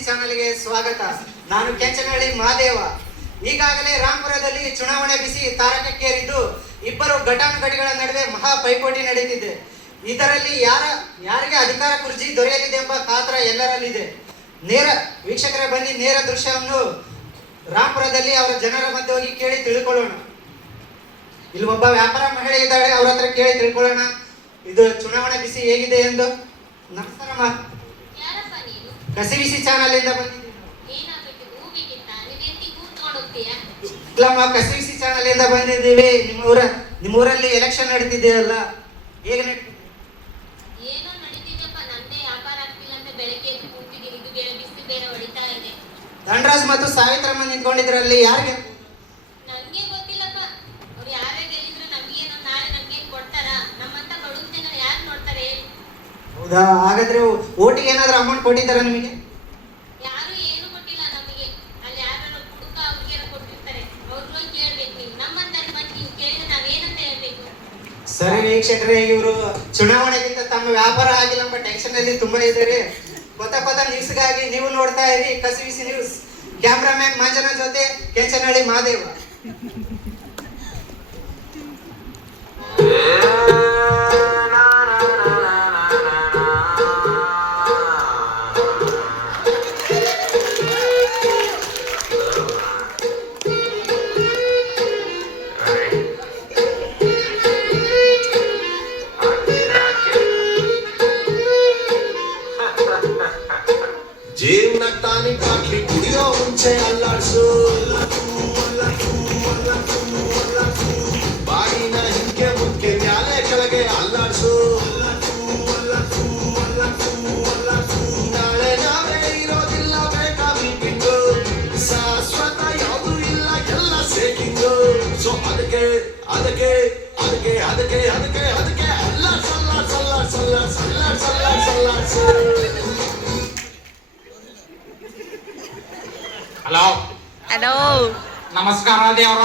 ಚಾನಲ್ಗೆ ಸ್ವಾಗತ. ನಾನು ಕೆಂಚನಹಳ್ಳಿ ಮಹಾದೇವ. ಈಗಾಗಲೇ ರಾಂಪುರದಲ್ಲಿ ಚುನಾವಣೆ ಬಿಸಿ ತಾರಕಕ್ಕೇರಿದ್ದು ಇಬ್ಬರು ಘಟಾನುಘಟಿಗಳ ನಡುವೆ ಮಹಾ ಪೈಪೋಟಿ ನಡೆದಿದೆ. ಇದರಲ್ಲಿ ಯಾರಿಗೆ ಅಧಿಕಾರ ಕುರ್ಚಿ ದೊರೆಯಲಿದೆ ಎಂಬ ಕಾತರ ಎಲ್ಲರಲ್ಲಿದೆ. ವೀಕ್ಷಕರೇ, ಬನ್ನಿ ನೇರ ದೃಶ್ಯವನ್ನು ರಾಂಪುರದಲ್ಲಿ ಅವರ ಜನರ ಮಧ್ಯೆ ಹೋಗಿ ಕೇಳಿ ತಿಳ್ಕೊಳ್ಳೋಣ. ಇಲ್ಲಿ ಒಬ್ಬ ವ್ಯಾಪಾರ ಮಹಿಳೆ ಇದ್ದಾಳೆ, ಅವ್ರ ಹತ್ರ ಕೇಳಿ ತಿಳ್ಕೊಳ್ಳೋಣ ಇದು ಚುನಾವಣೆ ಬಿಸಿ ಹೇಗಿದೆ ಎಂದು. ನಮಸ್ಕಾರಮ್ಮ. ಕಸಿಬಿಸಿ ಚಾನಲ್ ಇಂದ ಬಂದಿದ್ದೀನಿ. ಮಾಡ್ತೀಯಾ? ಇಲ್ಲಮ್ಮ, ಕಸಿವಿಸಿ ಚಾನಲ್ ಇಂದ ಬಂದಿದ್ದೀವಿ. ನಿಮ್ಮೂರಲ್ಲಿ ಎಲೆಕ್ಷನ್ ನಡೀತಿದೆಯಲ್ಲ, ಹೇಗೆ ಏನೋ ನಡೀತಿದೆಪ್ಪ, ನಂದೇ ವ್ಯಾಪಾರ ಆಗ್ತಿಲ್ಲ ಅಂತ ಬೆಳಗ್ಗೆ ಎದ್ದು ಕೂತಿದ್ದೀನಿ. ಇದು ಬೇರೆ ಬಿಸಿಲು ಬೇರೆ ಹೊಡಿತಾ ಇದೆ. ಧನರಾಜ್ ಮತ್ತು ಸಾವಿತ್ರಮ್ಮ ನಿಂತ್ಕೊಂಡಿದ್ರಲ್ಲಿ ಯಾರಿಗೆ? ನನ್ಗೆ ಗೊತ್ತಿಲ್ಲಪ್ಪ, ಅವ್ರು ಯಾರೇ ಗೆಲ್ಲಿದ್ರು ನಮ್ಗೇನೋ ನಾಳೆ ನಮ್ಗೇನ್ ಕೊಡ್ತಾರ? ನಮ್ಮಂತ ಬಡವ್ರ ಜನ ಯಾರು ನೋಡ್ತಾರೆ ಹೇಳಿ? ಹೌದಾ? ಹಾಗಾದ್ರೆ ಓಟಿಗೆ ಏನಾದ್ರೂ ಅಮೌಂಟ್ ಕೊಟ್ಟಿದ್ದಾರಾ ನಿಮಗೆ? ಯಾರು ಏನು ಕೊಟ್ಟಿಲ್ಲ ನಮಗೆ. ಅಲ್ಲಿ ಯಾರು ಹುಡುಕ ಅವ್ರಿಗೇನೋ ಕೊಟ್ಟಿರ್ತಾರೆ, ಅವ್ರನ್ನ ಕೇಳ್ಬೇಕು ನೀವು. ನಮ್ಮಂತಲ್ಲಿ ಬಂದು ನೀವು ಕೇಳಿದ್ರೆ ನಾವೇನಂತ ಹೇಳ್ಬೇಕು? ಸರಿ ವೀಕ್ಷಕರೇ, ಇವರು ಚುನಾವಣೆಗಿಂತ ತಮ್ಮ ವ್ಯಾಪಾರ ಆಗಿಲ್ಲ ಎಂಬ ಟೆನ್ಷನ್ ಅಲ್ಲಿ ತುಂಬಾ ಇದ್ದಾರೆ. ಕೊತ್ತ ನ್ಯೂಸ್ಗಾಗಿ ನೀವು ನೋಡ್ತಾ ಇರಿ ಕಸಿವಿಸಿ ನ್ಯೂಸ್. ಕ್ಯಾಮ್ರಾಮ್ಯಾನ್ ಮಂಜನ ಜೊತೆ ಕೆಂಚನಹಳ್ಳಿ ಮಹಾದೇವ. ಜೀವನ ಟಾನಿಕ್ ಹಾಕಿ ಕುಡಿಯೋ ಮುಂಚೆ ಅಲ್ಲಾಡ್ಸು, ಬಾಗಿನ ಹಿಂಗೆ ಮುಂದೆ ಮ್ಯಾಲೆ ಕೆಳಗೆ ಅಲ್ಲಾಡ್ಸು. ನಾಳೆ ನಾವೇ ಇರೋದಿಲ್ಲ, ಬೇಕಾ ಮೀಟಿಂಗು, ಶಾಶ್ವತ ಯಾವುದು ಇಲ್ಲ, ಎಲ್ಲ ಸೇಕಿಂಗು. ಸೊ ಅದಕ್ಕೆ ಅದಕ್ಕೆ ಅದಕ್ಕೆ ಅದಕ್ಕೆ ಅದಕ್ಕೆ ಅದಕ್ಕೆ ಅಲ್ಲಾಡ್ಸು ಅಲ್ಲಾಡ್ಸು ಅಲ್ಲಾಡ್ಸು ಅಲ್ಲಾಡ್ಸು ಅಲ್ಲಾಡ್ಸು ಅಲ್ಲಾಡ್ಸು. ಹಲೋ ಹಲೋ, ನಮಸ್ಕಾರ ದೇವ್ರ.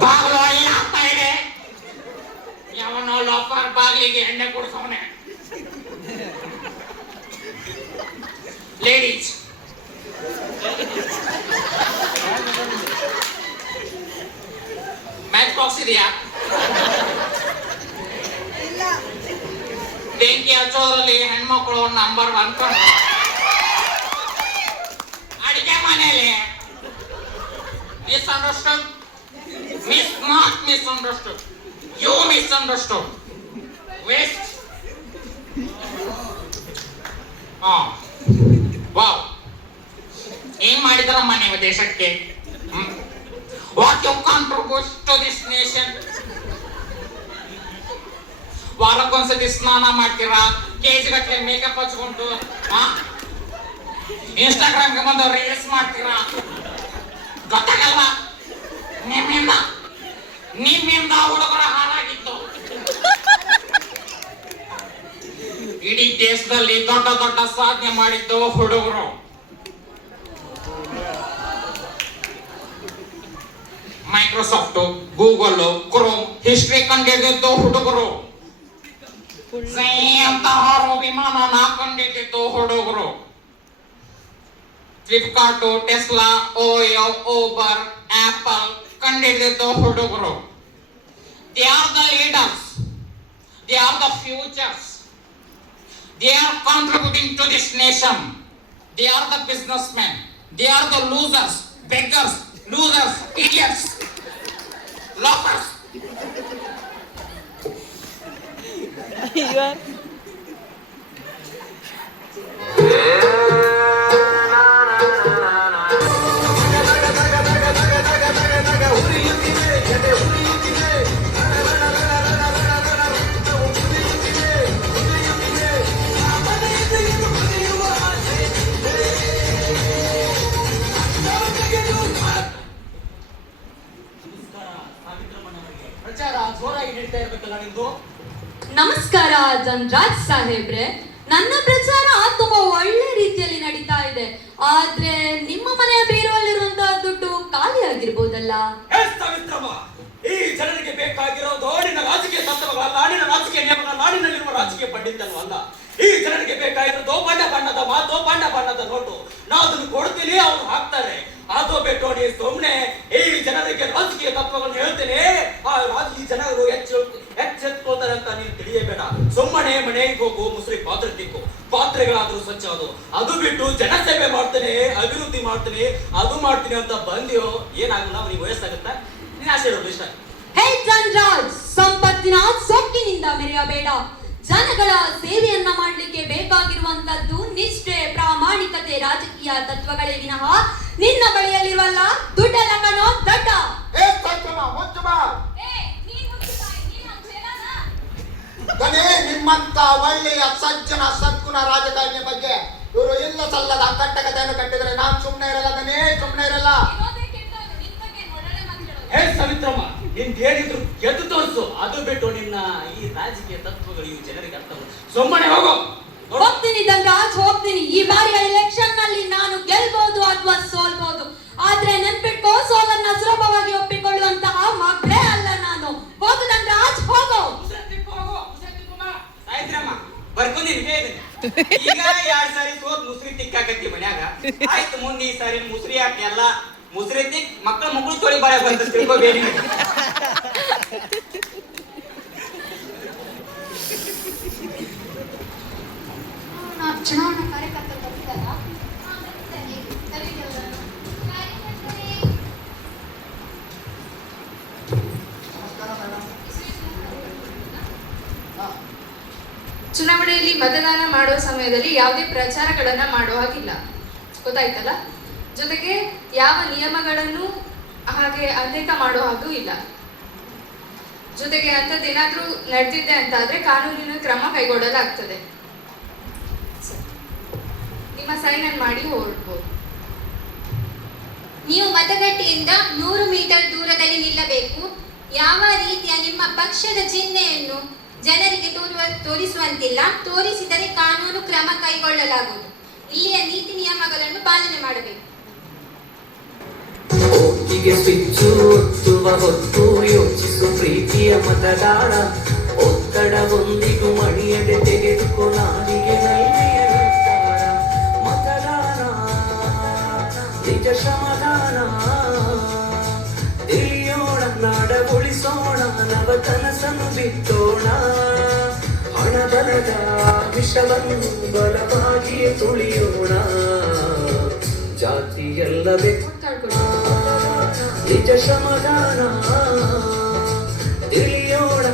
ಬಾಗಿಲು ಎಲ್ಲ ಆಗ್ತಾ ಇದೆ. ಯಾವನೋ ಲೋಫರ್ ಬಾಗಿಲಿಗೆ ಎಣ್ಣೆ ಕೊಡ್ಸವನೆ. ಲೇಡೀಸ್, ಮ್ಯಾಚ್ ಬಾಕ್ಸ್ ಇದೆಯಾ? ಬೆಂಕಿ ಹಚ್ಚೋದ್ರಲ್ಲಿ ಹೆಣ್ಮಕ್ಳು ನಂಬರ್ 1 ಅಡಿಗೆ ಮನೆಯಲ್ಲಿ misunderstood, not misunderstood, you misunderstood. Waste. Wow, ಏನ್ ಮಾಡಿದ್ರಮ್ಮ ನೀವು ದೇಶಕ್ಕೆ? What you contribute to this nation? ವಾರಕ್ಕೊಂದ್ಸತಿ ಸ್ನಾನ ಮಾಡ್ತೀರಾ, ಕೆಜಿ ಗಟ್ಟಲೆ ಮೇಕಪ್ ಹಚ್ಕೊಂಡು ಇನ್ಸ್ಟಾಗ್ರಾಮ್ಗೆ ಬಂದು ರೀಲ್ಸ್ ಮಾಡ್ತೀರಾ. ಗೊತ್ತಾಗಲ್ವಾ? ನಿಮ್ಮಿಂದ ಹುಡುಗರ ಹಾಳಾಗಿತ್ತು. ಇಡೀ ದೇಶದಲ್ಲಿ ದೊಡ್ಡ ದೊಡ್ಡ ಸಾಧನೆ ಮಾಡಿದ್ದು ಹುಡುಗರು. ಮೈಕ್ರೋಸಾಫ್ಟ್, ಗೂಗಲ್, ಕ್ರೋಮ್, ಹಿಸ್ಟ್ರಿ ಕಂಡಿದ್ದು ಹುಡುಗರು. ಅಂತಹ ವಿಮಾನ ಕಂಡಿದ್ದು ಹುಡುಗರು. Flipkart, Tesla, OYO, Uber, Apple ಕಂಡಿದ್ದು ಹುಡುಗರು. They are the leaders, they are the futures, they are contributing to this nation. They are the business men, they are the losers, beggars, losers, idiots, loafers. ಪ್ರಚಾರ ಜೋರಾಗಿ ನಡೀತಾ ಇರ್ಬೇಕಲ್ಲ ನಿಮ್ದು. ನಮಸ್ಕಾರ ಧನರಾಜ್ ಸಾಹೇಬ್ರೆ, ನನ್ನ ಪ್ರಚಾರ ತುಂಬಾ ಒಳ್ಳೆ ರೀತಿಯಲ್ಲಿ ನಡೀತಾ ಇದೆ. ಆದ್ರೆ ನಿಮ್ಮ ಮನೆಯ ಬೀರುವಲ್ಲಿರುವಂತಹ ದುಡ್ಡು ಖಾಲಿ ಆಗಿರ್ಬೋದಲ್ಲ? ಸಾವಿತ್ರಮ್ಮ, ಈ ಜನರಿಗೆ ಬೇಕಾಗಿರೋದು ನಿನ್ನ ರಾಜಕೀಯ ತತ್ವಗಳಲ್ಲ, ನಿನ್ನ ರಾಜಕೀಯ ನಿಯಮಗಳ ನಾಡಿನಲ್ಲಿರುವ ರಾಜಕೀಯ ಪಂಡಿತನೂ ಅಲ್ಲ. ಈ ಜನರಿಗೆ ಬೇಕಾಗಿರೋದು ಬಣ್ಣ ಬಣ್ಣದ ಮಾತು, ಬಣ್ಣ ಬಣ್ಣದ ನೋಟು. ನಾವು ಅದನ್ನು ಕೊಡ್ತೀನಿ, ಅವ್ರು ಹಾಕ್ತಾರೆ. ಅದು ಬಿಟ್ಟು ನೀವು ಸುಮ್ಮನೆ ಈ ಜನರಿಗೆ ರಾಜಕೀಯ ತತ್ವಗಳನ್ನು ಹೇಳ್ತೇನೆ, ಈ ಜನರು ಎಚ್ಚೆತ್ಕೋತಾರೆ ಅಂತ ನೀನು ತಿಳಿಯಬೇಡ. ಸುಮ್ಮನೆ ಮನೆಗೆ ಹೋಗು, ಮುಸ್ರಿ ಪಾತ್ರೆ ತಿಕ್ಕು, ಪಾತ್ರೆಗಳಾದ್ರೂ ಸ್ವಚ್ಛ ಅದು ಬಿಟ್ಟು ಜನಸೇವೆ ಮಾಡ್ತೇನೆ, ಅಭಿವೃದ್ಧಿ ಮಾಡ್ತೇನೆ, ಅದು ಮಾಡ್ತೀನಿ ಅಂತ ಬಂದ್ಯೋ ಏನಾಗಲ್ಲ. ಅವ್ರಿಗೆ ವಯಸ್ಸಾಗುತ್ತಾ, ನೀನು ಆಸೆ ಇರೋದು ಇಷ್ಟ. ಹೇ ಧನ್ರಾಜ್, ಸಂಪತ್ತಿನ ಸೊಕ್ಕಿನಿಂದ ಮೆರೆಯಬೇಡ. ಜನಗಳ ಸೇವೆಯನ್ನ ಮಾಡ್ಲಿಕ್ಕೆ ಬೇಕಾಗಿರುವಂತದ್ದು ನಿಷ್ಠೆ, ಪ್ರಾಮಾಣಿಕತೆ, ರಾಜಕೀಯ ತತ್ವಗಳೇ ವಿನಃ ನಿನ್ನ ಬಳಿಯಲ್ಲಿರುವಲ್ಲ ದುಡ್ಡೆಲ್ಲ ಕಣೋ ದಡ್ಡ. ಏ ಸಂತಮ ಮುಚ್ಚಮ ಗಣೇ, ನಿಮ್ಮಂತ ಒಳ್ಳೆಯ ಸಜ್ಜನ ಸದ್ಗುಣ ರಾಜಕಾರಣಿಯ ಬಗ್ಗೆ ಇವರು ಇಲ್ಲ ಸಲ್ಲದ ಕಟ್ಟಕತೆಯನ್ನು ಕಟ್ಟಿದರೆ ನಾನು ಸುಮ್ಮನೆ ಇರಲ್ಲ ಗಣೇ, ಸುಮ್ಮನೆ ಇರಲ್ಲ. ಹೇ ಸಾವಿತ್ರಮ್ಮ, ನಿನ್ ಹೇಳಿದ್ರು ಗೆದ್ದು ತೋರಿಸು. ಅದು ಬಿಟ್ಟು ನಿನ್ನ ಈ ರಾಜಕೀಯ ತತ್ವಗಳು ಇವು ಜನರಿಗೆ ಅರ್ಥ ಸುಮ್ಮನೆ ಹೋಗೋ. ಹೋಗ್ತೀನಿ ಧನ್ರಾಜ್, ಹೋಗ್ತೀನಿ. ಈ ಬಾರಿಯ ಎಲೆಕ್ಷನ್ ನಲ್ಲಿ ನಾನು ಗೆಲ್ಬಹುದು ಅಥವಾ ಸೋಲ್ಬಹುದು, ಆದ್ರೆ ನೆನ್ಪಿಟ್ಕೋ, ಸೋಲನ್ನ ಸುಲಭವಾಗಿ ಒಪ್ಪಿಕೊಳ್ಳುವಂತಹ ಮಗಳೇ ಅಲ್ಲ ನಾನು. ಹೋಗು ಧನ್ರಾಜ್, ಹೋಗು. ಸಾಯಿತ್ರಮ್ಮ ಬರ್ಕೊಂದಿನಿ ಬೇಗ. ಈಗ 2 ಸಾರಿ ಸೋತ್ ಮುಸ್ರಿ ತಿಕ್ಕಾಕತ್ತಿ ಮನ್ಯಾಗ. ಆಯ್ತು, ಮುಂದೆ ಈ ಸಾರಿ ಮುಸ್ರಿ ಹಾಕಿ ಎಲ್ಲ ಮುಸ್ರಿ ತಿಕ್ ಮಕ್ಕಳು ತೊಳಿ ಬಾಳೆ ಬಂತ ತಿಳ್ಕೋಬೇಡಿ. ಚುನಾವಣಾ ಕಾರ್ಯಕರ್ತರು ಬರ್ತಿದ್ದಾರಾ? ಚುನಾವಣೆಯಲ್ಲಿ ಮತದಾನ ಮಾಡುವ ಸಮಯದಲ್ಲಿ ಯಾವುದೇ ಪ್ರಚಾರಗಳನ್ನ ಮಾಡೋ ಹಾಗಿಲ್ಲ, ಗೊತ್ತಾಯ್ತಲ್ಲ. ಜೊತೆಗೆ ಯಾವ ನಿಯಮಗಳನ್ನು ಹಾಗೆ ಅನ್ವೇಷ ಮಾಡೋ ಹಾಗೂ ಇಲ್ಲ. ಜೊತೆಗೆ ಅಂಥದ್ದೇನಾದ್ರೂ ನಡೆದಿದೆ ಅಂತ ಆದ್ರೆ ಕಾನೂನಿನ ಕ್ರಮ ಕೈಗೊಳ್ಳಲಾಗ್ತದೆ. ನಿಮ್ಮ ಸೈನ್ ಅನ್ನು ಮಾಡಿ ಹೊರಡ್ಬೋದು. ನೀವು ಮತಗಟ್ಟೆಯಿಂದ 100 ಮೀಟರ್ ದೂರದಲ್ಲಿ ನಿಲ್ಲಬೇಕು. ಯಾವ ರೀತಿಯ ನಿಮ್ಮ ಪಕ್ಷದ ಚಿಹ್ನೆಯನ್ನು ಜನರಿಗೆ ತೋರಿಸುವಂತಿಲ್ಲ. ತೋರಿಸಿದರೆ ಕಾನೂನು ಕ್ರಮ ಕೈಗೊಳ್ಳಲಾಗುವುದು. ಇಲ್ಲಿಯ ನೀತಿ ನಿಯಮಗಳನ್ನು ಪಾಲನೆ ಮಾಡಬೇಕು. ಒಟ್ಟಿಗೆ ಸ್ವಿಚ್ಚು ಒತ್ತುವ ಹೊತ್ತು ಯೋಚಿಸು ಪ್ರೀತಿಯ ಮತದಾರ. ಒತ್ತಡವೊಂದಿಗೂ ಮಣಿಯದೆ ತೆಗೆದುಕೊ ನಾಡಿಗೆ ನೈವೇಯ ನಿರ್ಧಾರ. ಮತದಾನ ನಿಜ ಶ್ರಮದಾನ. ತಿಳಿಯೋಣ, ನಾಡ ಉಳಿಸೋಣ, ನವ ಕನಸನ್ನು ಬಿತ್ತೋಣ. ಹಣಬಲದ ವಿಷವನ್ನು ಬಲವಾಗಿ ತುಳಿಯೋಣ. ಜಾತಿಯಲ್ಲವೇ ನಿಜ ಶ್ರಮದಾನ. ತಿಳಿಯೋಣ.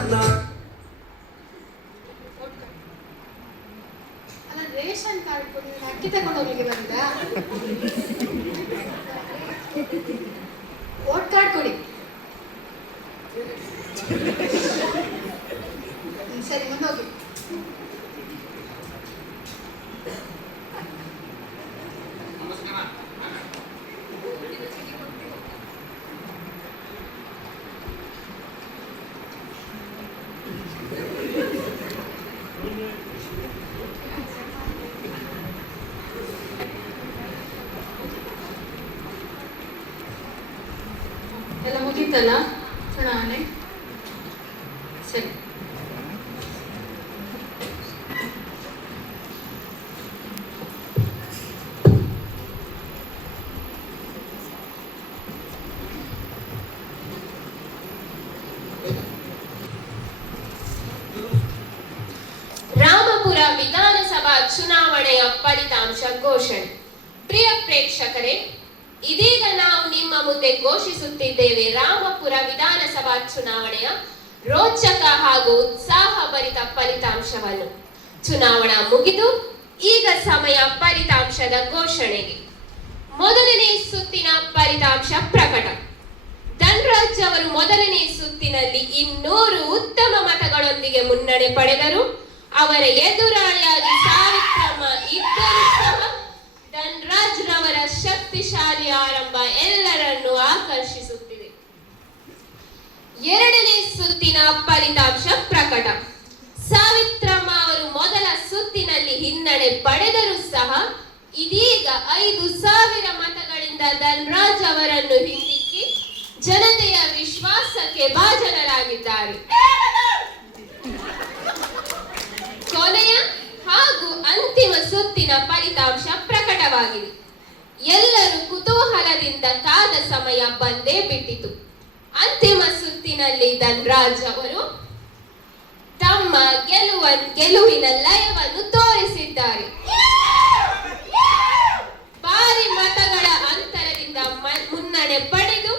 ಅಲ್ಲ, ರೇಷನ್ ಕಾರ್ಡ್ ಕೊಡಿ, ಅಕ್ಕಿ ತಗೊಂಡೋಗ್ಲಿಕ್ಕೆ ಬಂದ. ವೋಟ್ ಕಾರ್ಡ್ ಕೊಡಿ. ಸರಿ, ಮುಂದೋಗಿ. ಎಲ್ಲ ಮುಗೀತಲ್ಲ ಚುನಾವಣೆ? ಸರಿ. ರಾಮಪುರ ವಿಧಾನಸಭಾ ಚುನಾವಣೆಯ ಫಲಿತಾಂಶ ಘೋಷಣೆ. ಪ್ರಿಯ ಪ್ರೇಕ್ಷಕರೇ, ಇದೀಗ ನಾವು ನಿಮ್ಮ ಮುಂದೆ ಘೋಷಿಸುತ್ತಿದ್ದೇವೆ ರಾಮಪುರ ವಿಧಾನಸಭಾ ಚುನಾವಣೆಯ ರೋಚಕ ಹಾಗೂ ಉತ್ಸಾಹಭರಿತ ಫಲಿತಾಂಶವನ್ನು. ಚುನಾವಣಾ ಮುಗಿದು ಈಗ ಸಮಯ ಫಲಿತಾಂಶದ ಘೋಷಣೆಗೆ. ಮೊದಲನೇ ಸುತ್ತಿನ ಫಲಿತಾಂಶ ಪ್ರಕಟ. ಧನ್ರಾಜ್ ಅವರು ಮೊದಲನೇ ಸುತ್ತಿನಲ್ಲಿ 200 ಉತ್ತಮ ಮತಗಳೊಂದಿಗೆ ಮುನ್ನಡೆ ಪಡೆದರು. ಅವರ ಎದುರಾಳಿಯಾಗಿ ಸಾವಿತ್ರಮ್ಮ ಇದ್ದರೂ ಸಹ ಧನ್ರಾಜ್ ರವರ ಶಕ್ತಿಶಾಲಿ ಆರಂಭ ಎಲ್ಲರನ್ನೂ ಆಕರ್ಷಿಸುತ್ತಿದೆ. ಎರಡನೇ ಸುತ್ತಿನ ಫಲಿತಾಂಶ ಪ್ರಕಟ. ಸಾವಿತ್ರಮ್ಮ ಅವರು ಮೊದಲ ಸುತ್ತಿನಲ್ಲಿ ಹಿನ್ನಡೆ ಪಡೆದರೂ ಸಹ ಇದೀಗ 5,000 ಮತಗಳಿಂದ ಧನ್ರಾಜ್ ಅವರನ್ನು ಹಿಂದಿಕ್ಕಿ ಜನತೆಯ ವಿಶ್ವಾಸಕ್ಕೆ ಭಾಜನರಾಗಿದ್ದಾರೆ. ಕೊನೆಯ ಹಾಗೂ ಅಂತಿಮ ಸುತ್ತಿನ ಫಲಿತಾಂಶ ಪ್ರಕಟವಾಗಿದೆ. ಎಲ್ಲರೂ ಕುತೂಹಲದಿಂದ ಕಾದ ಸಮಯ ಬಂದೇ ಬಿಟ್ಟಿತು. ಅಂತಿಮ ಸುತ್ತಿನಲ್ಲಿ ಧನ್ರಾಜ್ ಅವರು ತಮ್ಮ ಗೆಲುವಿನ ಲಯವನ್ನು ತೋರಿಸಿದ್ದಾರೆ. ಭಾರಿ ಮತಗಳ ಅಂತರದಿಂದ ಮುನ್ನಡೆ ಪಡೆದು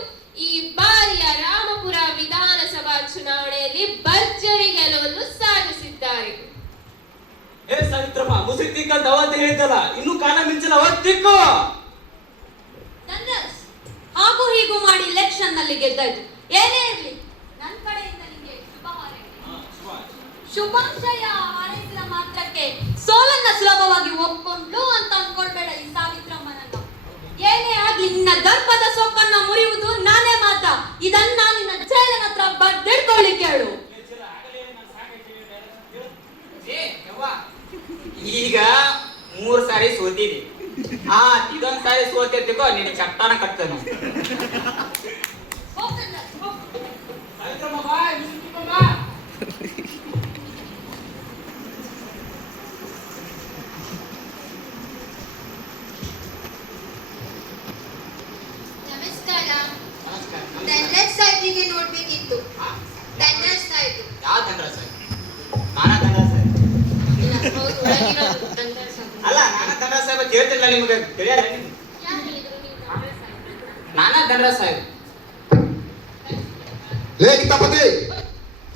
ಈ ಬಾರಿಯ ರಾಮಪುರ ವಿಧಾನಸಭಾ ಚುನಾವಣೆಯಲ್ಲಿ ಭರ್ಜರಿ ಗೆಲುವನ್ನು ಸಾಧಿಸಿದ್ದಾರೆ. ಹೇ ಸಾವಿತ್ರಮ್ಮ, ಮುಸುಕ್ತಿಕ್ಕಂತ ಅವತ್ತು ಹೇಳಿದ್ದಲ್ಲ, ಇನ್ನೂ ಕಾಲ ಮಿಂಚಲ ಅವತ್ತಿಕ್ಕು. ಹಾಗೂ ಹೀಗೂ ಮಾಡಿ ಎಲೆಕ್ಷನ್ ನಲ್ಲಿ ಗೆದ್ದಾಯ್ತು. ಏನೇ ಇರ್ಲಿ, ನನ್ನ ಕಡೆಯಿಂದ ನಿಮಗೆ ಶುಭ ಹಾರೈಕೆ. ಶುಭಾಶಯ ಹಾರೈಸಿದ ಮಾತ್ರಕ್ಕೆ ಸೋಲನ್ನ ಸುಲಭವಾಗಿ ಒಪ್ಕೊಂಡ್ಲು ಅಂತ ಅನ್ಕೊಳ್ಬೇಡ ಈ ಸಾವಿತ್ರಮ್ಮನನ್ನ. ಏನೇ ಆಗ್ಲಿ, ನಿನ್ನ ದರ್ಪದ ಸೊಕ್ಕನ್ನ ಮುರಿಯುವುದು ನಾನೇ ಮಾತ. ಇದನ್ನ ನಿನ್ನ ಜೈಲನ ಹತ್ರ ಬರ್ದಿಡ್ಕೊಳ್ಳಿಕ್ಕೆ ಹೇಳು. ಈಗ 3 ಸಾರಿ ಸೋತಿದಿ. ಇದೊಂದ್ ಸಾರಿ ಸೋತಿದ್ದಕ್ಕೋ ನಿನ್ನ ಚಟ್ಟಾನ ಕಟ್ತಾನು. ನಮಸ್ಕಾರ. ಧನ್ರಾಜ್ ಸಾಹೇಬ್ರಿಗೆ ನೋಡ್ಬೇಕಿತ್ತು. ಧನ್ರಾಜ್ ಸಾಹೇಬ್ರು. ಯಾವ ಧನ್ರಾಜ್ ಸಾಹೇಬ್? ನಾನಾ ಧನ್ರಾಜ್ ಸಾಹೇಬ್ ಅಲ್ಲ, ನಾನಾ ಧನ್ರಾಜ್ ಸಾಹೇಬ್ ಕೇಳ್ತಿಲ್ಲ. ನಿಮ್ಗೆ ತಿಳಿಯಲ್ಲ? ನಾನಾ ಧನ್ರಾಜ್ ಸಾಹೇಬ್. ಲೇ ಕಿತಾಪತಿ,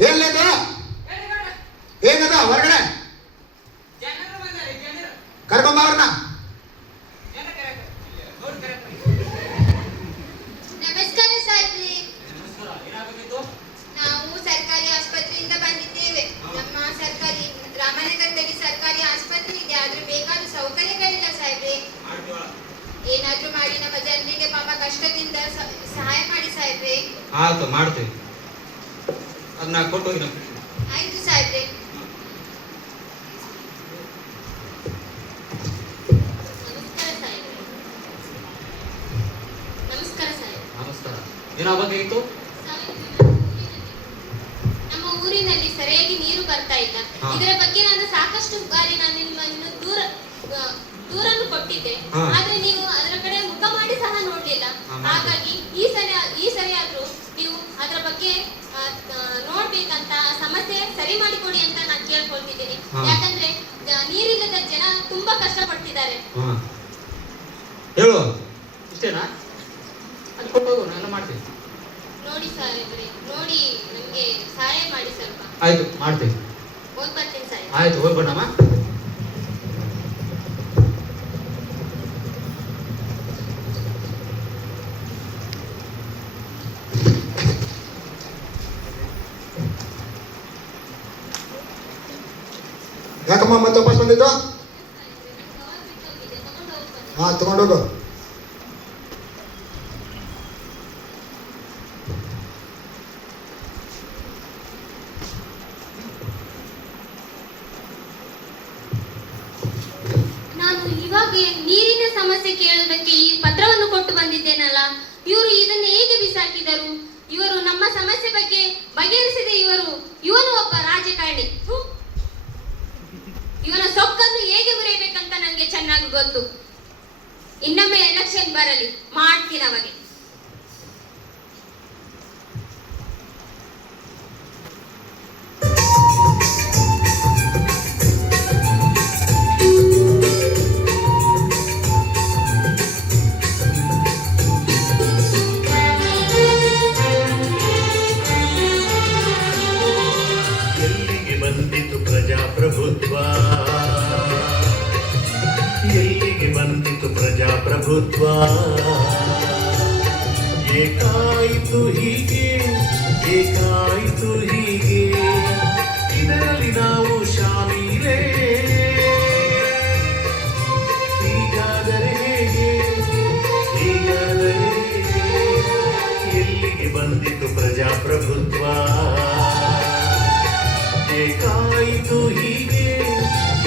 ಏನ್ ಲೇದು ಏನದ ಹೊರಗಡೆ ಕರ್ಕೊಂಬ ಅವ್ರನ್ನ. ನಮಸ್ಕಾರ ಸಾಹೇಬ್ರಿ. ನಾವು ಸರ್ಕಾರಿ ಆಸ್ಪತ್ರೆಯಿಂದ ಬಂದಿದ್ದೇವೆ. ನಮ್ಮ ಸರ್ಕಾರಿ ರಾಮನಗರದಲ್ಲಿ ಸರ್ಕಾರಿ ಆಸ್ಪತ್ರೆ ಇದೆ, ಆದ್ರೂ ಬೇಕಾದ ಸೌಕರ್ಯಗಳಿಲ್ಲ ಸಾಹೇಬ್ರಿ. ಏನಾದ್ರೂ ಮಾಡಿ ನಮ್ಮ ಜನರಿಗೆ ಪಾಪ ಕಷ್ಟದಿಂದ ಸಹಾಯ ಮಾಡಿ ಸಾಹೇಬ್ರಿ. ಆಯ್ತು, ಮಾಡ್ತೀವಿ. ಅದನ್ನ ಕೊಟ್ಟು ಹೋಗಿ. ಆಯ್ತು ಸಾಹೇಬ್ರಿ. ನಮಸ್ಕಾರ ಸಾಹೇಬ್ರಿ. ನಮಸ್ಕಾರ. ಏನಾಗಬೇಕಾಗಿತ್ತು? ನಮ್ಮ ಊರಿನಲ್ಲಿ ಸರಿಯಾಗಿ ನೀರು ಬರ್ತಾ ಇಲ್ಲ. ಇದರ ಬಗ್ಗೆ ನಾನು ಸಾಕಷ್ಟು ಬಾರಿ ನಾನು ನಿಮ್ಮನ್ನು ದೂರನ್ನು ಕೊಟ್ಟಿದ್ದೆ, ಆದ್ರೆ ನೀವು ಅದರ ಕಡೆ ಮುಖ ಮಾಡಿ ಸಹ ನೋಡ್ಲಿಲ್ಲ. ಹಾಗಾಗಿ ಈ ಸರಿ ಆದ್ರೂ ನೀವು ಅದರ ಬಗ್ಗೆ ನೋಡ್ಬೇಕಂತ, ಸಮಸ್ಯೆ ಸರಿ ಮಾಡಿಕೊಡಿ ಅಂತ ನಾನು ಕೇಳ್ಕೊಳ್ತಿದ್ದೀನಿ. ಯಾಕಂದ್ರೆ ನೀರಿಲ್ಲದ ಜನ ತುಂಬಾ ಕಷ್ಟ ಪಡ್ತಿದ್ದಾರೆ. ಹೇಳು. ಇಷ್ಟೇನಾ? ಅದು ಕೊಟ್ಟು ಹೋಗು, ನಾನು ಮಾಡ್ತೀನಿ. ನೋಡಿ ಸಾಹೇಬ್ರೆ, ನೋಡಿ ನಮ್ಗೆ ಸಹಾಯ ಮಾಡಿ ಸ್ವಲ್ಪ. ಆಯ್ತು, ಮಾಡ್ತೀನಿ. ಹೋಗ್ ಬರ್ತೀನಿ ಸಾಹೇಬ್. ಆಯ್ತು, ಹೋಗ್ಬೇಡಮ್ಮ. ಯಾಕಮ್ಮ ಮತ್ತೆ ವಾಪಸ್ ಬಂದಿದ್ದು? ತಗೊಂಡೋಗು. ನಾನು ಇವಾಗ ನೀರಿನ ಸಮಸ್ಯೆ ಕೇಳುವುದಕ್ಕೆ ಈ ಪತ್ರವನ್ನು ಕೊಟ್ಟು ಬಂದಿದ್ದೇನಲ್ಲ, ಇವರು ಇದನ್ನು ಹೇಗೆ ಬಿಸಾಕಿದರು? ಇವರು ನಮ್ಮ ಸಮಸ್ಯೆ ಬಗ್ಗೆ ಬಗೆಹರಿಸಿದೆ. ಇವನು ಒಬ್ಬ ರಾಜಕಾರಣಿ. ಇವನ ಸೊಕ್ಕನ್ನು ಹೇಗೆ ಮುರಿಯಬೇಕಂತ ನನಗೆ ಚೆನ್ನಾಗಿ ಗೊತ್ತು. ಇನ್ನೊಮ್ಮೆ ಎಲೆಕ್ಷನ್ ಬರಲಿ, ಮಾಡ್ತೀನಿ ಅವಾಗ. ಎಲ್ಲಿಗೆ ಬಂದಿತು ಪ್ರಜಾಪ್ರಭುತ್ವ? ಎಲ್ಲಿಗೆ ಬಂದಿತು ಪ್ರಜಾಪ್ರಭುತ್ವ? ಏಕಾಯಿತು ಹೀಗೆ, ಏಕಾಯಿತು ಹೀಗೆ, ಇದರಲ್ಲಿ ನಾವು ಶಾಮೀಲೇ. ಹೀಗಾದರೆ ಹೇಗೆ, ಹೀಗಾದರೆ ಹೇಗೆ? ಎಲ್ಲಿಗೆ ಬಂದಿತು ಪ್ರಜಾಪ್ರಭುತ್ವ? ಏಕಾಯಿತು ಹೀಗೆ,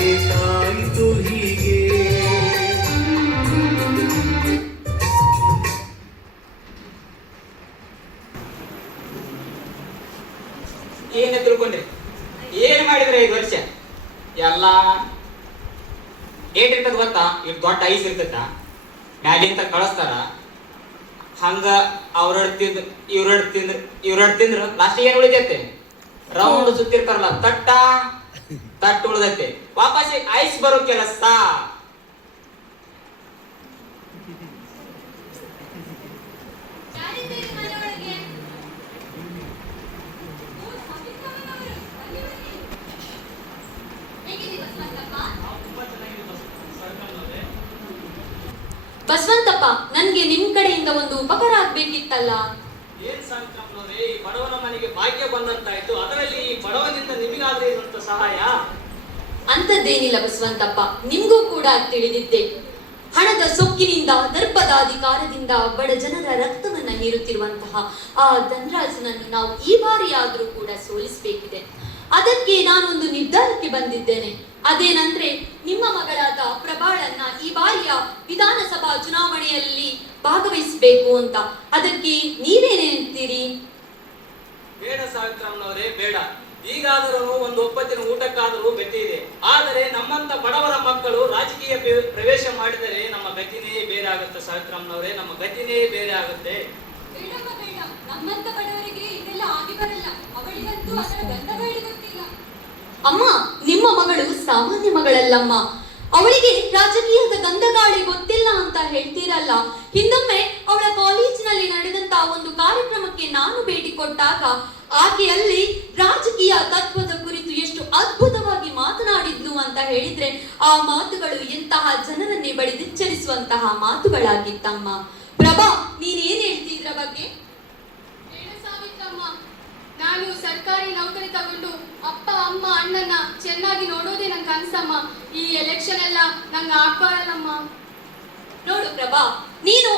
ಏಕಾಯಿತು ಹೀಗೆ. ಏನೇ ತಿಳ್ಕೊಂಡ್ರಿ? ಏನ್ ಮಾಡಿದ್ರೆ 5 ವರ್ಷ ಎಲ್ಲ ಏಟಿರ್ತದ ಗೊತ್ತಾ? ಇಷ್ಟು ದೊಡ್ಡ ಐಸ್ ಇರ್ತದ, ಮ್ಯಾಲಿಂದ ಕಳಿಸ್ತಾರ. ಹಂಗ ಅವ್ರಡ್ ತಿಂದ್ ಇವ್ರಡ್ ತಿಂದ್ರ ಲಾಸ್ಟ್ ಏನ್ ಉಳಿತೈತೆ? ರೌಂಡ್ ಸುತ್ತಿರ್ತಾರಲ್ಲ ತಟ್ಟ, ತಟ್ಟು ಉಳ್ದೈತೆ ವಾಪಸ್ ಐಸ್ ಬರೋ ಕೆಲಸ. ಯಾರಿದ್ದೀರಿ ಮನೆಯೊಳಗೆ? ಓ, ಸಾವಿತ್ರಮ್ಮನವರು, ಬನ್ನಿ, ಬನ್ನಿ. ಹೇಗಿದ್ದೀರಿ ಬಸವಂತಪ್ಪ? ಬಸವಂತಪ್ಪ, ನನ್ಗೆ ನಿಮ್ ಕಡೆಯಿಂದ ಒಂದು ಉಪಕಾರ ಆಗ್ಬೇಕಿತ್ತಲ್ಲ. ಏನ್ ಸಾವಿತ್ರಮ್ಮನವ್ರೆ, ಈ ಬಡವನ ಮನೆಗೆ ಭಾಗ್ಯ ಬಂದಂತಾಯ್ತು, ಅದರಲ್ಲಿ ಈ ಬಡವನಿಂದ ನಿಮಗಾದ್ರೆ ಏನಂತ ಸಹಾಯ? ಅಂಥದ್ದೇನಿಲ್ಲ ಬಸವಂತಪ್ಪ, ನಿಮ್ಗೂ ಕೂಡ ತಿಳಿದಿದ್ದೆ. ಹಣದ ಸೊಕ್ಕಿನಿಂದ ದರ್ಪದ ಅಧಿಕಾರದಿಂದ ಬಡ ಜನರ ರಕ್ತವನ್ನ ಹೀರುತ್ತಿರುವಂತಹ ಆ ಧನರಾಜನನ್ನು ನಾವು ಈ ಬಾರಿಯಾದ್ರೂ ಕೂಡ ಸೋಲಿಸಬೇಕಿದೆ. ಅದಕ್ಕೆ ನಾನೊಂದು ನಿರ್ಧಾರಕ್ಕೆ ಬಂದಿದ್ದೇನೆ. ಅದೇನಂದ್ರೆ, ನಿಮ್ಮ ಮಗಳಾದ ಪ್ರಭಾಳನ್ನ ಈ ಬಾರಿಯ ವಿಧಾನಸಭಾ ಚುನಾವಣೆಯಲ್ಲಿ ಭಾಗವಹಿಸಬೇಕು ಅಂತ. ಅದಕ್ಕೆ ನೀವೇನೇಂತೀರಿ? ಬೇಡ ಸಾವಿತ್ರಮ್ಮನವರೇ, ಬೇಡ. ಈಗಾದರೂ ಒಂದು ಒಪ್ಪತ್ತಿನ ಊಟಕ್ಕಾದರೂ ಗತಿ ಇದೆ. ಆದರೆ ನಮ್ಮಂತ ಬಡವರ ಮಕ್ಕಳು ರಾಜಕೀಯ ಪ್ರವೇಶ ಮಾಡಿದರೆ ನಮ್ಮ ಗತಿನೇ ಬೇರೆ ಆಗುತ್ತೆ ಸಾವಿತ್ರಮ್ಮನವರೇ, ನಮ್ಮ ಗತಿನೇ ಬೇರೆ ಆಗುತ್ತೆ. ಬೇಡಮ್ಮ ಬೇಡ, ನಮ್ಮಂತ ಬಡವರಿಗೆ ಇದೆಲ್ಲ ಆಗಿ ಬರಲ್ಲ. ಅವಳಿಗಂತೂ ಅದರ ಗಂಧಗಾಳಿ ಗೊತ್ತಿಲ್ಲ. ಅಮ್ಮ, ನಿಮ್ಮ ಮಗಳು ಸಾಮಾನ್ಯ ಮಗಳಲ್ಲಮ್ಮ. ಅವಳಿಗೆ ರಾಜಕೀಯದ ಗಂಧಗಾಳಿ ಗೊತ್ತಿಲ್ಲ ಅಂತ ಹೇಳ್ತೀರಲ್ಲ. ಹಿಂದೊಮ್ಮೆ ಅವಳ ಕಾಲೇಜಿನಲ್ಲಿ ನಡೆದಂತ ಒಂದು ಕಾರ್ಯಕ್ರಮಕ್ಕೆ ನಾನು ಭೇಟಿ ಕೊಟ್ಟಾಗ ಆಕೆಯಲ್ಲಿ ರಾಜಕೀಯ ತತ್ವದ ಕುರಿತು ಎಷ್ಟು ಅದ್ಭುತವಾಗಿ ಮಾತನಾಡಿದ್ಲು ಅಂತ ಹೇಳಿದ್ರೆ ಆ ಮಾತುಗಳು ಎಂತಹ ಜನರನ್ನೇ ಬಡಿದೆಚ್ಚರಿಸುವಂತಹ ಮಾತುಗಳಾಗಿತ್ತಮ್ಮ. ಪ್ರಭಾ, ನೀನೇನ್ ಹೇಳ್ತಿದ್ರ ಬಗ್ಗೆ? ಬೇಡ ಸಾವಿತ್ರಮ್ಮ, ನಾನು ಸರ್ಕಾರಿ ನೌಕರಿ ತಗೊಂಡು ಅಪ್ಪ ಅಮ್ಮ ಅಣ್ಣನ ಚೆನ್ನಾಗಿ ನೋಡೋದೇ ನನ್ ಕನ್ಸಮ್ಮ. ಈ ಎಲೆಕ್ಷನ್ ಎಲ್ಲ ನಂಗೆ ಆಗ್ಬಾರಲ್ಲಮ್ಮ. ನೋಡು ಪ್ರಭಾ, ನೀನು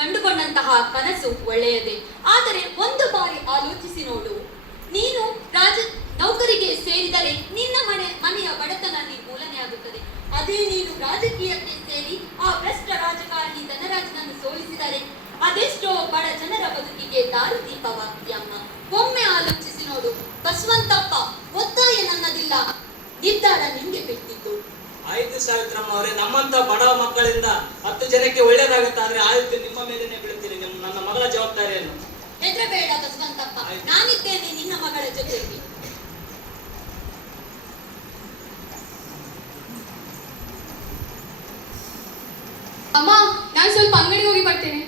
ಕಂಡುಕೊಂಡಂತಹ ಕನಸು ಒಳ್ಳೆಯದೇ. ಆದರೆ ಒಂದು ಬಾರಿ ಆಲೋಚಿಸಿ ನೋಡು. ನೀನು ನೌಕರಿಗೆ ಸೇರಿದರೆ ನಿನ್ನ ಮನೆಯ ಬಡತನ ನಿರ್ಮೂಲನೆ ಆಗುತ್ತದೆ. ಅದೇ ನೀನು ರಾಜಕೀಯಕ್ಕೆ ಸೇರಿ ಆ ಭ್ರಷ್ಟ ರಾಜಕಾರಣಿ ಧನರಾಜನನ್ನು ಸೋಲಿಸಿದರೆ ಅದೆಷ್ಟೋ ಬಡ ಜನರ ಬದುಕಿಗೆ ದಾರಿದೀಪವಾಗ್ತೀಯಮ್ಮ. ಒಮ್ಮೆ ಆಲೋಚಿಸಿ ನೋಡು ಬಸವಂತಪ್ಪ. ಒತ್ತಾಯ ನನ್ನದಿಲ್ಲ, ನಿರ್ಧಾರ ನಿಮ್ಗೆ ಬಿಟ್ಟಿದ್ದು. ಆಯ್ತು ಸಾವಿತ್ರಮ್ಮನವರೇ, ನಮ್ಮಂತ ಬಡವ ಮಕ್ಕಳಿಂದ 10 ಜನಕ್ಕೆ ಒಳ್ಳೇದಾಗುತ್ತಾದ್ರೆ ಆಯ್ತು, ನಿಮ್ಮ ಮೇಲೇನೆ ಬೀಳ್ತೀನಿ ನನ್ನ ಮಗಳ ಜವಾಬ್ದಾರಿಯನ್ನು. ಹೆದರಬೇಡ ಬಸವಂತಪ್ಪ, ನಾನಿದ್ದೇನೆ ನಿನ್ನ ಮಗಳ ಜೊತೆಗೆ. ಅಮ್ಮ, ನಾನು ಸ್ವಲ್ಪ ಅಂಗಡಿಗೆ ಹೋಗಿ ಬರ್ತೇನೆ.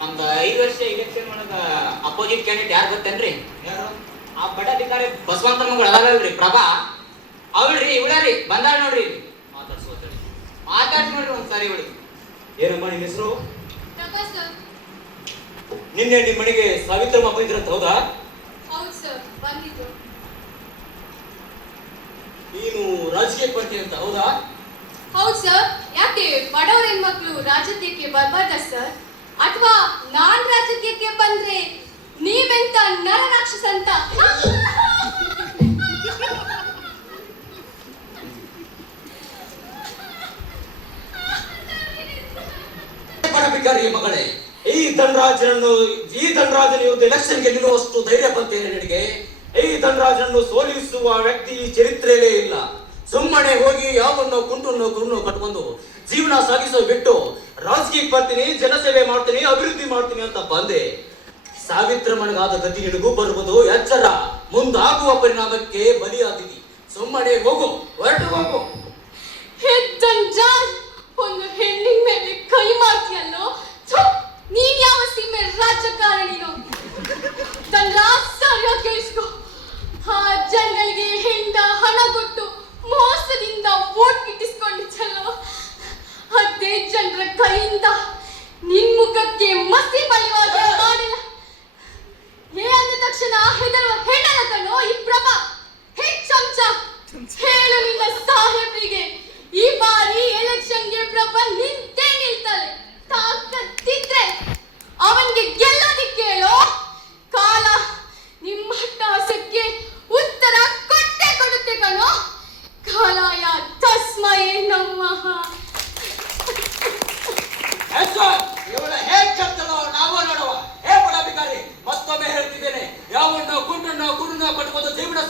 ನಮ್ದ 5 ವರ್ಷ ಇಲೆಕ್ಷನ್ ಒಳಗ ಅಪೋಸಿಟ್ ಕ್ಯಾಂಡಿಡೇಟ್ ಯಾರು ಗೊತ್ತೇನ್ರಿ? ಯಾರು? ಆ ಬಡ ಅಧಿಕಾರಿ ಬಸವಂತ ಮಗಳು ಅದಾಳಲ್ರಿ ಪ್ರಭಾ, ಅವಳ್ರಿ ಇವಳ್ರಿ ಬಂದಾಳ ನೋಡ್ರಿ. ಮಾತಾಡ್ಸಿ ನೋಡ್ರಿ ಒಂದ್ಸಾರಿ ಇವಳಿ. ಏನಮ್ಮ ನಿನ್ನ ಹೆಸರು? ಪ್ರಭಾ ಸರ್. ನಿನ್ನೆ ನಿಮ್ಮ ಮನೆಗೆ ಸಾವಿತ್ರಮ್ಮ ಬಂದಿರಂತ ಹೌದಾ? ಹೌದು ಸರ್, ಬಂದಿದ್ರು. ನೀನು ರಾಜಕೀಯಕ್ಕೆ ಬರ್ತೀನಿ ಅಂತ ಹೌದಾ? ಹೌದು ಸರ್. ಯಾಕೆ ಬಡವರ ಹೆಣ್ಮಕ್ಳು ರಾಜಕೀಯಕ್ಕೆ ಬರ್ಬಾರ್ದ ಸರ್? ಅಥವಾ ನಾನ್ ರಾಜಕೀಯಕ್ಕೆ ಬಂದ್ರೆ ನೀವೆಂತ ನರರಾಕ್ಷಸ ಅಂತ? ಬಡಬಿಕಾರಿ ಮಗಳೇ, ಈ ಧನರಾಜನನ್ನು ಇವತ್ತು ಎಲೆಕ್ಷನ್ಗೆ ನಿಲ್ಲುವಷ್ಟು ಧೈರ್ಯ ಬಂತೇನೆ ನಿನಗೆ? ಈ ಧನರಾಜನನ್ನು ಸೋಲಿಸುವ ವ್ಯಕ್ತಿ ಈ ಚರಿತ್ರೆಯಲ್ಲೇ ಇಲ್ಲ. ಸುಮ್ಮನೆ ಹೋಗಿ ಯಾವನ್ನೋ ಗುಂಡನ್ನು ಕಟ್ಕೊಂಡು ಜೀವನ ಸಾಗಿಸೋ ಬಿಟ್ಟು ರಾಜಕೀಯಕ್ಕೆ ಬರ್ತೀನಿ, ಜನಸೇವೆ ಮಾಡ್ತೀನಿ, ಅಭಿವೃದ್ಧಿ ಮಾಡ್ತೀನಿ ಅಂತ ಬಂದೆ. ಸಾವಿತ್ರಮ್ಮನಿಗಾದ ಗತಿ ನಿನಗೂ ಬರುವುದು. ಎಚ್ಚರ, ಮುಂದಾಗುವ ಪರಿಣಾಮಕ್ಕೆ ಬಲಿಯಾದಿದಿ. ಸುಮ್ಮನೆ ಹೋಗು, ಹೊರಟು ಹೋಗು. ಒಂದು ಹೆಣ್ಣಿನ ಮೇಲೆ ಕೈ ಮಾಡ್ತೀಯಲ್ಲೋ? ನೀನ್ ಯಾವ ಸೀಮೆ ರಾಜಕಾರಣಿನೋ? ಸರಿಯಾಗಿ ಕೇಳಿಸ್ಕೊ. ಆ ಜನಗಳಿಗೆ ಹೆಂಡ ಹಣ ಕೊಟ್ಟು ಮೋಸದಿಂದ ವೋಟ್ ಗಿಟ್ಟಿಸ್ಕೊಂಡಿದ್ದಲ್ಲೋ, ಅದೇ ಜನರ ಕೈಯಿಂದ ನಿನ್ ಮುಖಕ್ಕೆ ಮಸಿ ಬಳಿವಾಗ ಮಾಡಿಲ್ಲ. ಅಂದ ತಕ್ಷಣ ಹೆದರುವ ಹೆಣ್ಣನ ಕಣೋ ಈ ಪ್ರಭಾ. ಹೇ ಚಮಚ, ಹೇಳು ನಿನ್ನ ಸಾಹೇಬ್ರಿಗೆ ಈ ಬಾರಿ ಎಲೆಕ್ಷನ್ಗೆ ಪ್ರಭಾ ನಿಂತೇ ನಿಲ್ತಾಳೆ. ತಾಕತ್ತಿದ್ರೆ ಅವನ್ಗೆ ಗೆಲ್ಲೋದಿಕ್ಕೆ ಹೇಳೋ. ಕಾಲ ನಿಮ್ಮ ಅಟ್ಟಹಾಸಕ್ಕೆ ಉತ್ತರ ಕೊಟ್ಟೆ ಕೊಡುತ್ತೆ ಕಣೋ. ಕಾಲಾಯ ತಸ್ಮಯೇ ನಮಃ.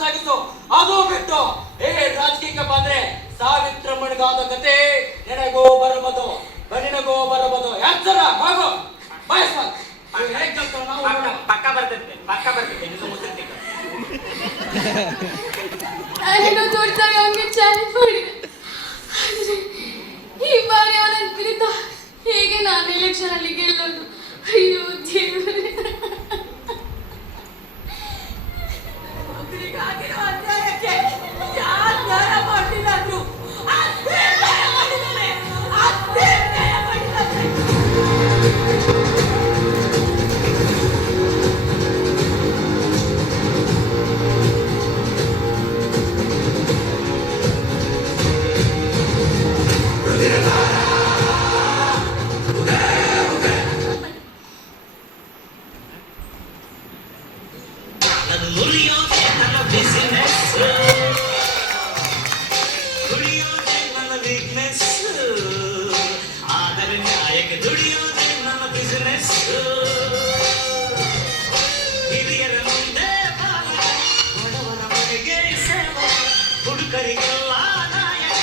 ಸಾಗಿಸು, ಅದು ಬಿಟ್ಟು ರಾಜಕೀಯಕ್ಕೆ ಬಂದ್ರೆ ಸಾವಿತ್ರಮ್ಮನಿಗಾದ ಕತೆ ನಿನಗೋ ಬರಬಹುದು, ನಿನಗೋ ಬರಬಹುದು. ಎಚ್ಚರ ಹೋಗು ಬಯಸ ಪಕ್ಕ ಬರ್ತೈತೆ ನಿನ್ನ ಮುಸ್ಲಿಂ ನಾನೇನೋ ದೊಡ್ಡದಾಗಿ ಹಂಗೆ ಚಾಲೆಂಜ್ ಮಾಡಿದೆ. ಆದ್ರೆ ಈ ಬಾರಿ ಅವನ ವಿರುದ್ಧ ಹೇಗೆ ನಾನು ಎಲೆಕ್ಷನ್ ಅಲ್ಲಿ ಗೆಲ್ಲೋದು? ಅಯ್ಯೋ ದೇವರೇ. ಒಬ್ಬರಿಗಾಗಿರೋ ಅನ್ಯಾಯಕ್ಕೆ ಯಾರು ನ್ಯಾಯ ಮಾಡಲಿಲ್ಲ ಅಂದ್ರು ಅದೇ ನ್ಯಾಯ ಮಾಡಿದ್ದಾರೆ, ಅದೇ ನ್ಯಾಯ ಮಾಡಿದ್ದಾರೆ. ನಾನು ನುಡಿಯೋದೇ ನನ್ನ ಬಿಸಿನೆಸ್, ದುಡಿಯೋದೇ ನನ್ನ ವೀಕ್ನೆಸ್, ಆದರೆ ನ್ಯಾಯಕ್ಕೆ ದುಡಿಯೋದೇ ನನ್ನ ಬಿಸಿನೆಸ್. ಹಿರಿಯರ ಮುಂದೆ ಬಾಲಕ, ಬಡವರ ಮನೆಗೆ ಸೇವಕ, ಹುಡುಗರಿಗೆಲ್ಲ ನಾಯಕ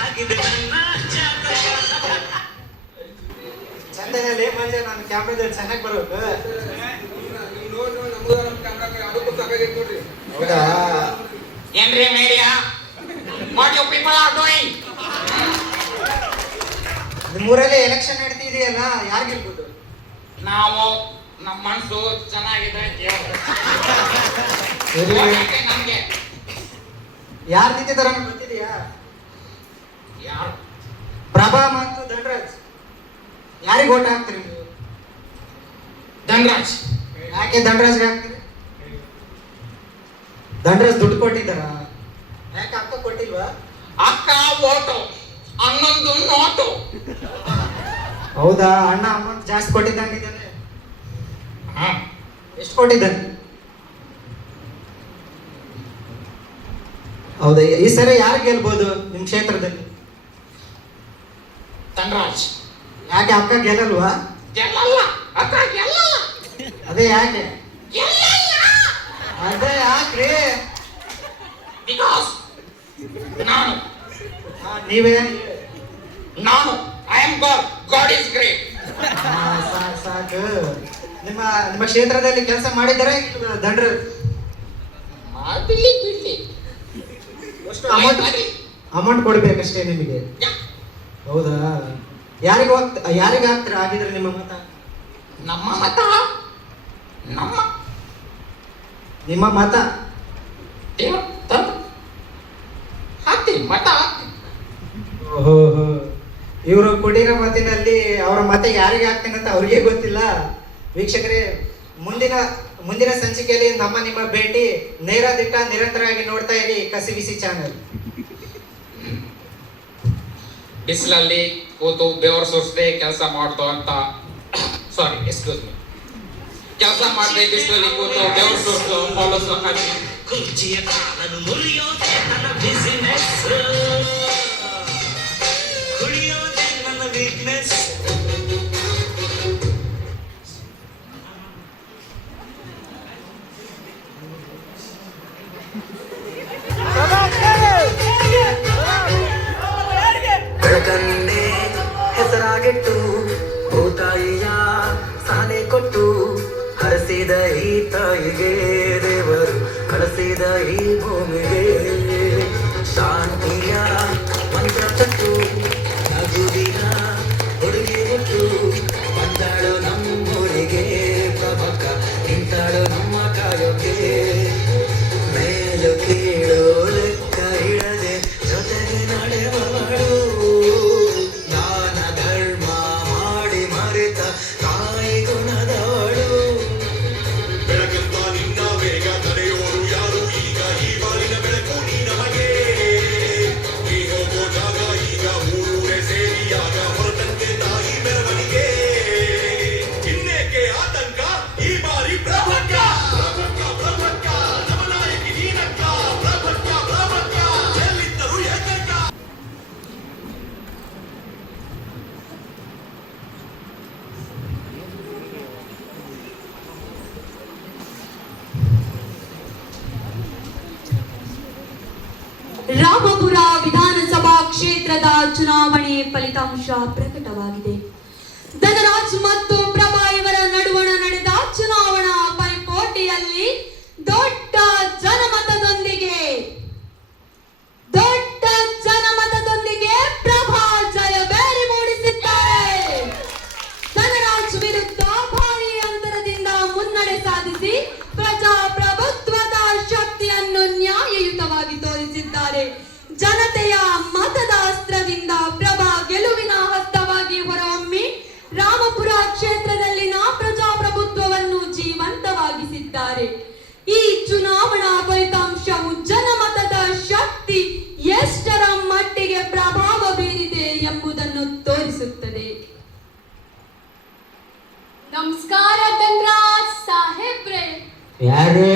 ಆಗಿದೆ ನನ್ನ ಜಾತಕ. ಚಂದನಲ್ಲಿ ಮಂಜ ನಾನು ಕ್ಯಾಮ್ರಾದಲ್ಲಿ ಚೆನ್ನಾಗಿ ಬರೋದು. ಹೌದಾ? ಏನ್ರಿ media, what you people are doing? ನಿಮ್ಮೂರಲ್ಲಿ ಎಲೆಕ್ಷನ್ ನಡೀತಿದೆಯಲ್ಲ, ಯಾರು ಗೆಲ್ಬೋದು? ನಾವು ನಮ್ಮ ಮನಸ್ಸು ಚೆನ್ನಾಗಿದೆ ದೇವ್ರು. ನಮ್ಗೆ ಯಾರು ನಿಂತಿದಾರ ಗೊತ್ತಿದೆಯಾ? ಯಾರು? ಪ್ರಭಾ ಮತ್ತು ಧನರಾಜ್. ಯಾರಿಗೆ ಓಟ್ ಹಾಕ್ತೀರಿ ನೀವು? ಧನರಾಜ್. ಯಾಕೆ ಧನರಾಜ್ಗೆ ಹಾಕ್ತೀರಿ? ಧನರಾಜ್ ದುಡ್ಡು ಕೊಟ್ಟಿದ್ದಾರ? ಯಾಕೆ ಅಕ್ಕ ಕೊಟ್ಟಿಲ್ವಾ? ಅಕ್ಕ ಓಟು, ಅನ್ನೊಂದು ನೋಟು. ಹೌದಾ? ಅಣ್ಣ ಅಮೌಂಟ್ ಜಾಸ್ತಿ ಕೊಟ್ಟಿದ್ದಂಗಿದ್ದಾನೆ. ಹ, ಎಷ್ಟು ಕೊಟ್ಟಿದ್ದಾನೆ? ಹೌದಾ? ಈ ಸರಿ ಯಾರು ಗೆಲ್ಬೋದು ನಿಮ್ ಕ್ಷೇತ್ರದಲ್ಲಿ? ಧನರಾಜ್. ಯಾಕೆ ಅಕ್ಕ ಗೆಲ್ಲಲ್ವಾ? ಗೆಲ್ಲಲ್ಲ, ಅಕ್ಕ ಗೆಲ್ಲಲ್ಲ. ಅದೇ ಯಾಕೆ? ಗೆಲ್ಲಲ್ಲ. ಅದೇ ಯಾಕ್ರಿ? ಬಿಕಾಸ್ ನಾನು ನೀವೇ ನಾನು I am god, god is great. ಸಾಕು ಸಾಕು. ನಿಮ್ಮ ನಿಮ್ಮ ಕ್ಷೇತ್ರದಲ್ಲಿ ಕೆಲಸ ಮಾಡಿದರೆ ಧನರಾಜ್? ಬಿಡ್ಲಿ ಬಿಡ್ಲಿ, ಎಷ್ಟು ಅಮೌಂಟ್ ಕೊಡ್ಬೇಕಷ್ಟೇ ನಿಮಗೆ. ಹೌದಾ? ಯಾರಿಗೆ ಹಾಕ್ತೀರಾ ಆಗಿದ್ರೆ ನಿಮ್ಮ ಮತ? ನಮ್ಮ ಮತ, ನಮ್ಮ ನಿಮ್ಮ ಮತ ದೇವ್ರು ತಂದು ಹಾಕ್ತೀನಿ, ಮತ ಹಾಕ್ತೀನಿ. ಓಹೋ, ಇವರು ಕೊಟ್ಟಿರೋ ಮತಿನಲ್ಲಿ ಅವರ ಮತ ಯಾರಿಗೆ ಹಾಕ್ತೀನಿ ಅಂತ ಅವ್ರಿಗೆ ಗೊತ್ತಿಲ್ಲ. ವೀಕ್ಷಕರೇ, ಮುಂದಿನ ಸಂಚಿಕೆಯಲ್ಲಿ ನಿಮ್ಮ ಭೇಟಿ ನೇರ ದಿಟ್ಟ ನಿರಂತರವಾಗಿ ನೋಡ್ತಾ ಇರಿ ಕಸಿಬಿಸಿ ಚಾನಲ್. ಬಿಸಿಲಲ್ಲಿ ಕೂತು ಬೆವರು ಸುರಿಸದೆ ಕೆಲಸ ಮಾಡ್ದು ಅಂತ, ಸಾರಿ ಎಕ್ಸ್ಕ್ಯೂಸ್ ಮೀ, ಕೆಲಸ ಮಾಡದೆ ಬಿಸಿಲಲ್ಲಿ ಕೂತು ಬೆವರು ಸುರಿದು ಪೊಲೀಸ್ ಕುರ್ಚಿಯ ಕಾಲನ್ನು ಮುರಿಯೋದೇ ನನ್ನ ಬಿಸಿನೆಸ್, ಕುಡಿಯೋದೇ ನನ್ನ ವೀಕ್ನೆಸ್. ಬೆಳಕನ್ನೇ ಹೆಸರಾಗಿಟ್ಟು ಭೂತಾಯಿಯ ಸಾಲೆ ಕೊಟ್ಟು ಹರಸಿದ ಈ ತಾಯಿಗೆ ದೇವರು ಕಳಿಸಿದ ಈ ಭೂಮಿಗೆ ಶಾಂತಿಯ ಮಂತ್ರ ತಟ್ಟು ನಗುವಿನ ಹುಡುಗಿ ಹುಟ್ಟು ಬಂದಾಳು ನಮ್ಮೂರಿಗೆ ಪ್ರಭಕ ನಿಂತಾಳು ನಮ್ಮ ಕಾಯೋಕೆ ಮೇಲು ಕೀಳು ಲೆಕ್ಕ ಇಡದೆ ಜೊತೆಗೆ ನಡೆವಳು ದಾನ ಧರ್ಮ ಮಾಡಿ ಮರೆತ ತಾಯಿ ಗುಣದವಳು ಬೆಳಕಂತ ನಿನ್ನ ವೇಗ ತಡೆಯೋರು ಯಾರು ಈಗ ಈ ಬಾಲಿನ ಬೆಳಕು ಕ್ಷೇತ್ರದ ಚುನಾವಣೆ ಫಲಿತಾಂಶ ಪ್ರಕಟವಾಗಿದೆ. ಧನರಾಜ್ ಮತ್ತು ಪ್ರಭಾ ಇವರ ನಡುವಣ ನಡೆದ ಚುನಾವಣಾ ಪೈಪೋಟಿಯಲ್ಲಿ ದೊಡ್ಡ ಜನಮತದೊಂದಿಗೆ ಪ್ರಭಾ ಜಯಬೇರಿ ಮೂಡಿಸಿದ್ದಾರೆ. ಧನರಾಜ್ ವಿರುದ್ಧ ಭಾರೀ ಅಂತರದಿಂದ ಮುನ್ನಡೆ ಸಾಧಿಸಿ ಪ್ರಜಾಪ್ರಭುತ್ವದ ಶಕ್ತಿಯನ್ನು ನ್ಯಾಯಯುತವಾಗಿ ತೋರಿಸಿದ್ದಾರೆ. ಜನತೆಯ ಮತದ ಅಸ್ತ್ರದಿಂದ ಪ್ರಭಾ ಗೆಲುವಿನ ಹಸ್ತವಾಗಿ ಹೊರಹೊಮ್ಮಿ ರಾಮಪುರ ಕ್ಷೇತ್ರದಲ್ಲಿನ ಪ್ರಜಾಪ್ರಭುತ್ವವನ್ನು ಜೀವಂತವಾಗಿಸಿದ್ದಾರೆ. ಈ ಚುನಾವಣಾ ಫಲಿತಾಂಶವು ಜನಮತದ ಶಕ್ತಿ ಎಷ್ಟರ ಮಟ್ಟಿಗೆ ಪ್ರಭಾವ ಬೀರಿದೆ ಎಂಬುದನ್ನು ತೋರಿಸುತ್ತದೆ. ನಮಸ್ಕಾರ ಧನ್ರಾಜ್ ಸಾಹೇಬ್ರೆ. ಯಾರು?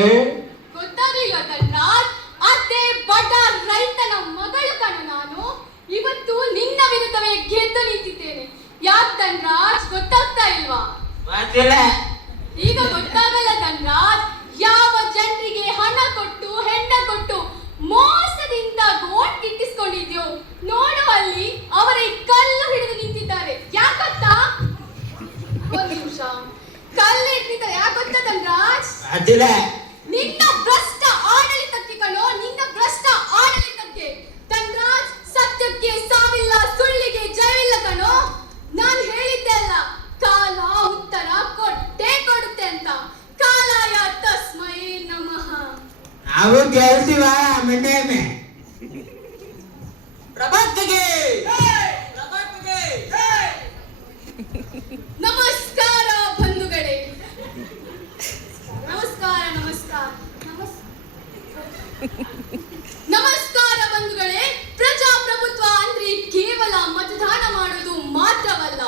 ಗೊತ್ತಾಗಿಲ್ಲ ಧನ್ರಾಜ್, ಅದೇ ಬಡ ರೈತನ ಮಗಳು ಕಣ ನಾನು. ಇವತ್ತು ನಿನ್ನ ವಿರುದ್ಧವೇ ಗೆದ್ದು ನಿಂತಿದ್ದೇನೆ. ಯಾಕೆ ಧನ್ರಾಜ್, ಗೊತ್ತಾಗ್ತಾ ಇಲ್ವಾ? ಈಗ ಗೊತ್ತಾಗಲ್ಲ ಧನ್ರಾಜ್. ಯಾವ ಜನರಿಗೆ ಹಣ ಕೊಟ್ಟು ಹೆಣ್ಣ ಕೊಟ್ಟು ಮೋಸದಿಂದ ಓಟ್ ಗಿಟ್ಟಿಸ್ಕೊಂಡಿದ್ಯೋ ನೋಡು, ಅಲ್ಲಿ ಅವರೇ ಕಲ್ಲು ಹಿಡಿದು ನಿಂತಿದ್ದಾರೆ. ಯಾಕಂತ ಒಂದು ನಿಮಿಷ, ಕಲ್ಲು ಹಿಡಿದಿದ್ದಾರೆ ಯಾಕಂತ ಧನ್ರಾಜ್? ನಿನ್ನ ಭ್ರಷ್ಟ ಆಡಳಿತಕ್ಕೆ ಕಣೋ, ನಿನ್ನ ಭ್ರಷ್ಟ ಆಡಳಿತಕ್ಕೆ. ಧನ್ರಾಜ್, ಸತ್ಯಕ್ಕೆ ಸಾವಿಲ್ಲ, ಸುಳ್ಳಿಗೆ ಜಯವಿಲ್ಲ ಕಣೋ. ನಾನು ಹೇಳಿದ್ದೆ ಅಲ್ಲ, ಕಾಲ ಉತ್ತರ ಕೊಟ್ಟೇ ಕೊಡುತ್ತೆ ಅಂತ. ಕಾಲಾಯ ತಸ್ಮೈ ನಮಃ. ನಾವು ಕೇಳ್ತೀವ ಮಂಡ್ಯಮೆ ಪ್ರಭಾತ್ಗೆ ನಮಸ್ಕಾರ ಬಂಧುಗಳೇ. ನಮಸ್ಕಾರ ನಮಸ್ಕಾರ ಬಂಧುಗಳೇ. ಪ್ರಜಾಪ್ರಭುತ್ವ ಅಂದ್ರೆ ಕೇವಲ ಮತದಾನ ಮಾಡೋದು ಮಾತ್ರವಲ್ಲ,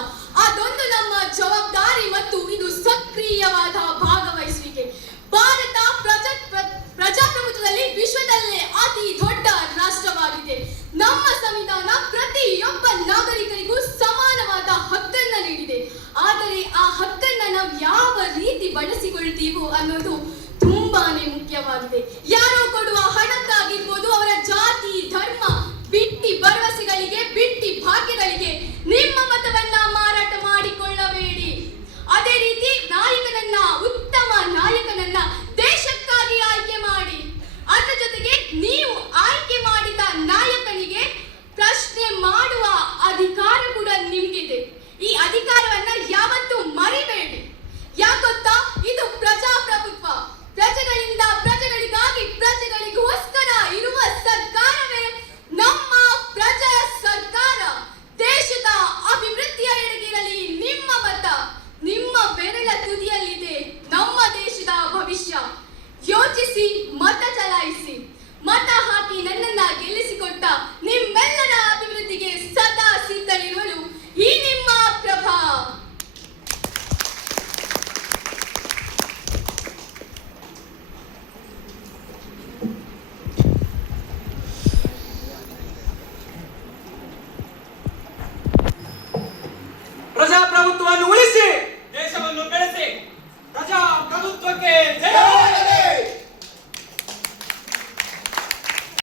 ಅದೊಂದು ನಮ್ಮ ಜವಾಬ್ದಾರಿ ಮತ್ತು ಇದು ಸಕ್ರಿಯವಾದ ಭಾಗವಹಿಸುವಿಕೆ. ಭಾರತ ಪ್ರಜಾಪ್ರಭುತ್ವದಲ್ಲಿ ವಿಶ್ವದಲ್ಲೇ ಅತಿ ದೊಡ್ಡ ರಾಷ್ಟ್ರವಾಗಿದೆ. ನಮ್ಮ ಸಂವಿಧಾನ ಪ್ರತಿಯೊಬ್ಬ ನಾಗರಿಕರಿಗೂ ಸಮಾನವಾದ ಹಕ್ಕನ್ನ ನೀಡಿದೆ. ಆದರೆ ಆ ಹಕ್ಕನ್ನ ನಾವು ಯಾವ ರೀತಿ ಬಳಸಿಕೊಳ್ತೀವೋ ಅನ್ನೋದು ತುಂಬಾನೇ ಮುಖ್ಯವಾಗಿದೆ. ಯಾರೋ ಕೊಡುವ ಹಣಕ್ಕಾಗಿರ್ಬೋದು, ಅವರ ಜಾತಿ ಧರ್ಮ ಬಿಟ್ಟಿ ಭರವಸೆಗಳಿಗೆ, ಬಿಟ್ಟಿ ಭಾಗ್ಯಗಳಿಗೆ ನಿಮ್ಮ ಮತವನ್ನ ಮಾರಾಟ ಮಾಡಿಕೊಳ್ಳಬೇಡಿ. ಅದೇ ರೀತಿ ನಾಯಕನನ್ನ, ಉತ್ತಮ ನಾಯಕನನ್ನ ದೇಶಕ್ಕಾಗಿ ಆಯ್ಕೆ ಮಾಡಿ. ಅದರ ಜೊತೆಗೆ ನೀವು ಆಯ್ಕೆ ಮಾಡಿದ ನಾಯಕನಿಗೆ ಪ್ರಶ್ನೆ ಮಾಡುವ ಅಧಿಕಾರ ಕೂಡ ನಿಮ್ಗಿದೆ. ಈ ಅಧಿಕಾರವನ್ನ ಯಾವತ್ತೂ ಮರಿಬೇಡಿ. ಯಾಕೊತ್ತಾ, ಇದು ಪ್ರಜಾಪ್ರಭುತ್ವ. ಪ್ರಜೆಗಳಿಂದ ಪ್ರಜೆಗಳಿಗಾಗಿ, ಪ್ರಜೆಗಳಿಗೋಸ್ಕರ ಇರುವ ಸರ್ಕಾರವೇ ನಮ್ಮ ಪ್ರಜಾ ಸರ್ಕಾರ. ದೇಶದ ಅಭಿವೃದ್ಧಿಯ ಎಡೆಗಿರಲಿ ನಿಮ್ಮ ಮತ. ನಿಮ್ಮ ಬೆರಳ ತುದಿಯಲ್ಲಿದೆ ನಮ್ಮ ದೇಶದ ಭವಿಷ್ಯ. ಯೋಚಿಸಿ ಮತ ಚಲಾಯಿಸಿ. ಮತ ಹಾಕಿ ನನ್ನನ್ನ ಗೆಲ್ಲಿಸಿಕೊಟ್ಟ ನಿಮ್ಮೆಲ್ಲರ ಅಭಿವೃದ್ಧಿಗೆ ಸದಾ ಸಿದ್ಧನಿರುವಳು ಈ ನಿಮ್ಮ ಪ್ರಭಾ. ಪ್ರಜಾಪ್ರಭುತ್ವವನ್ನು ಉಳಿಸಿ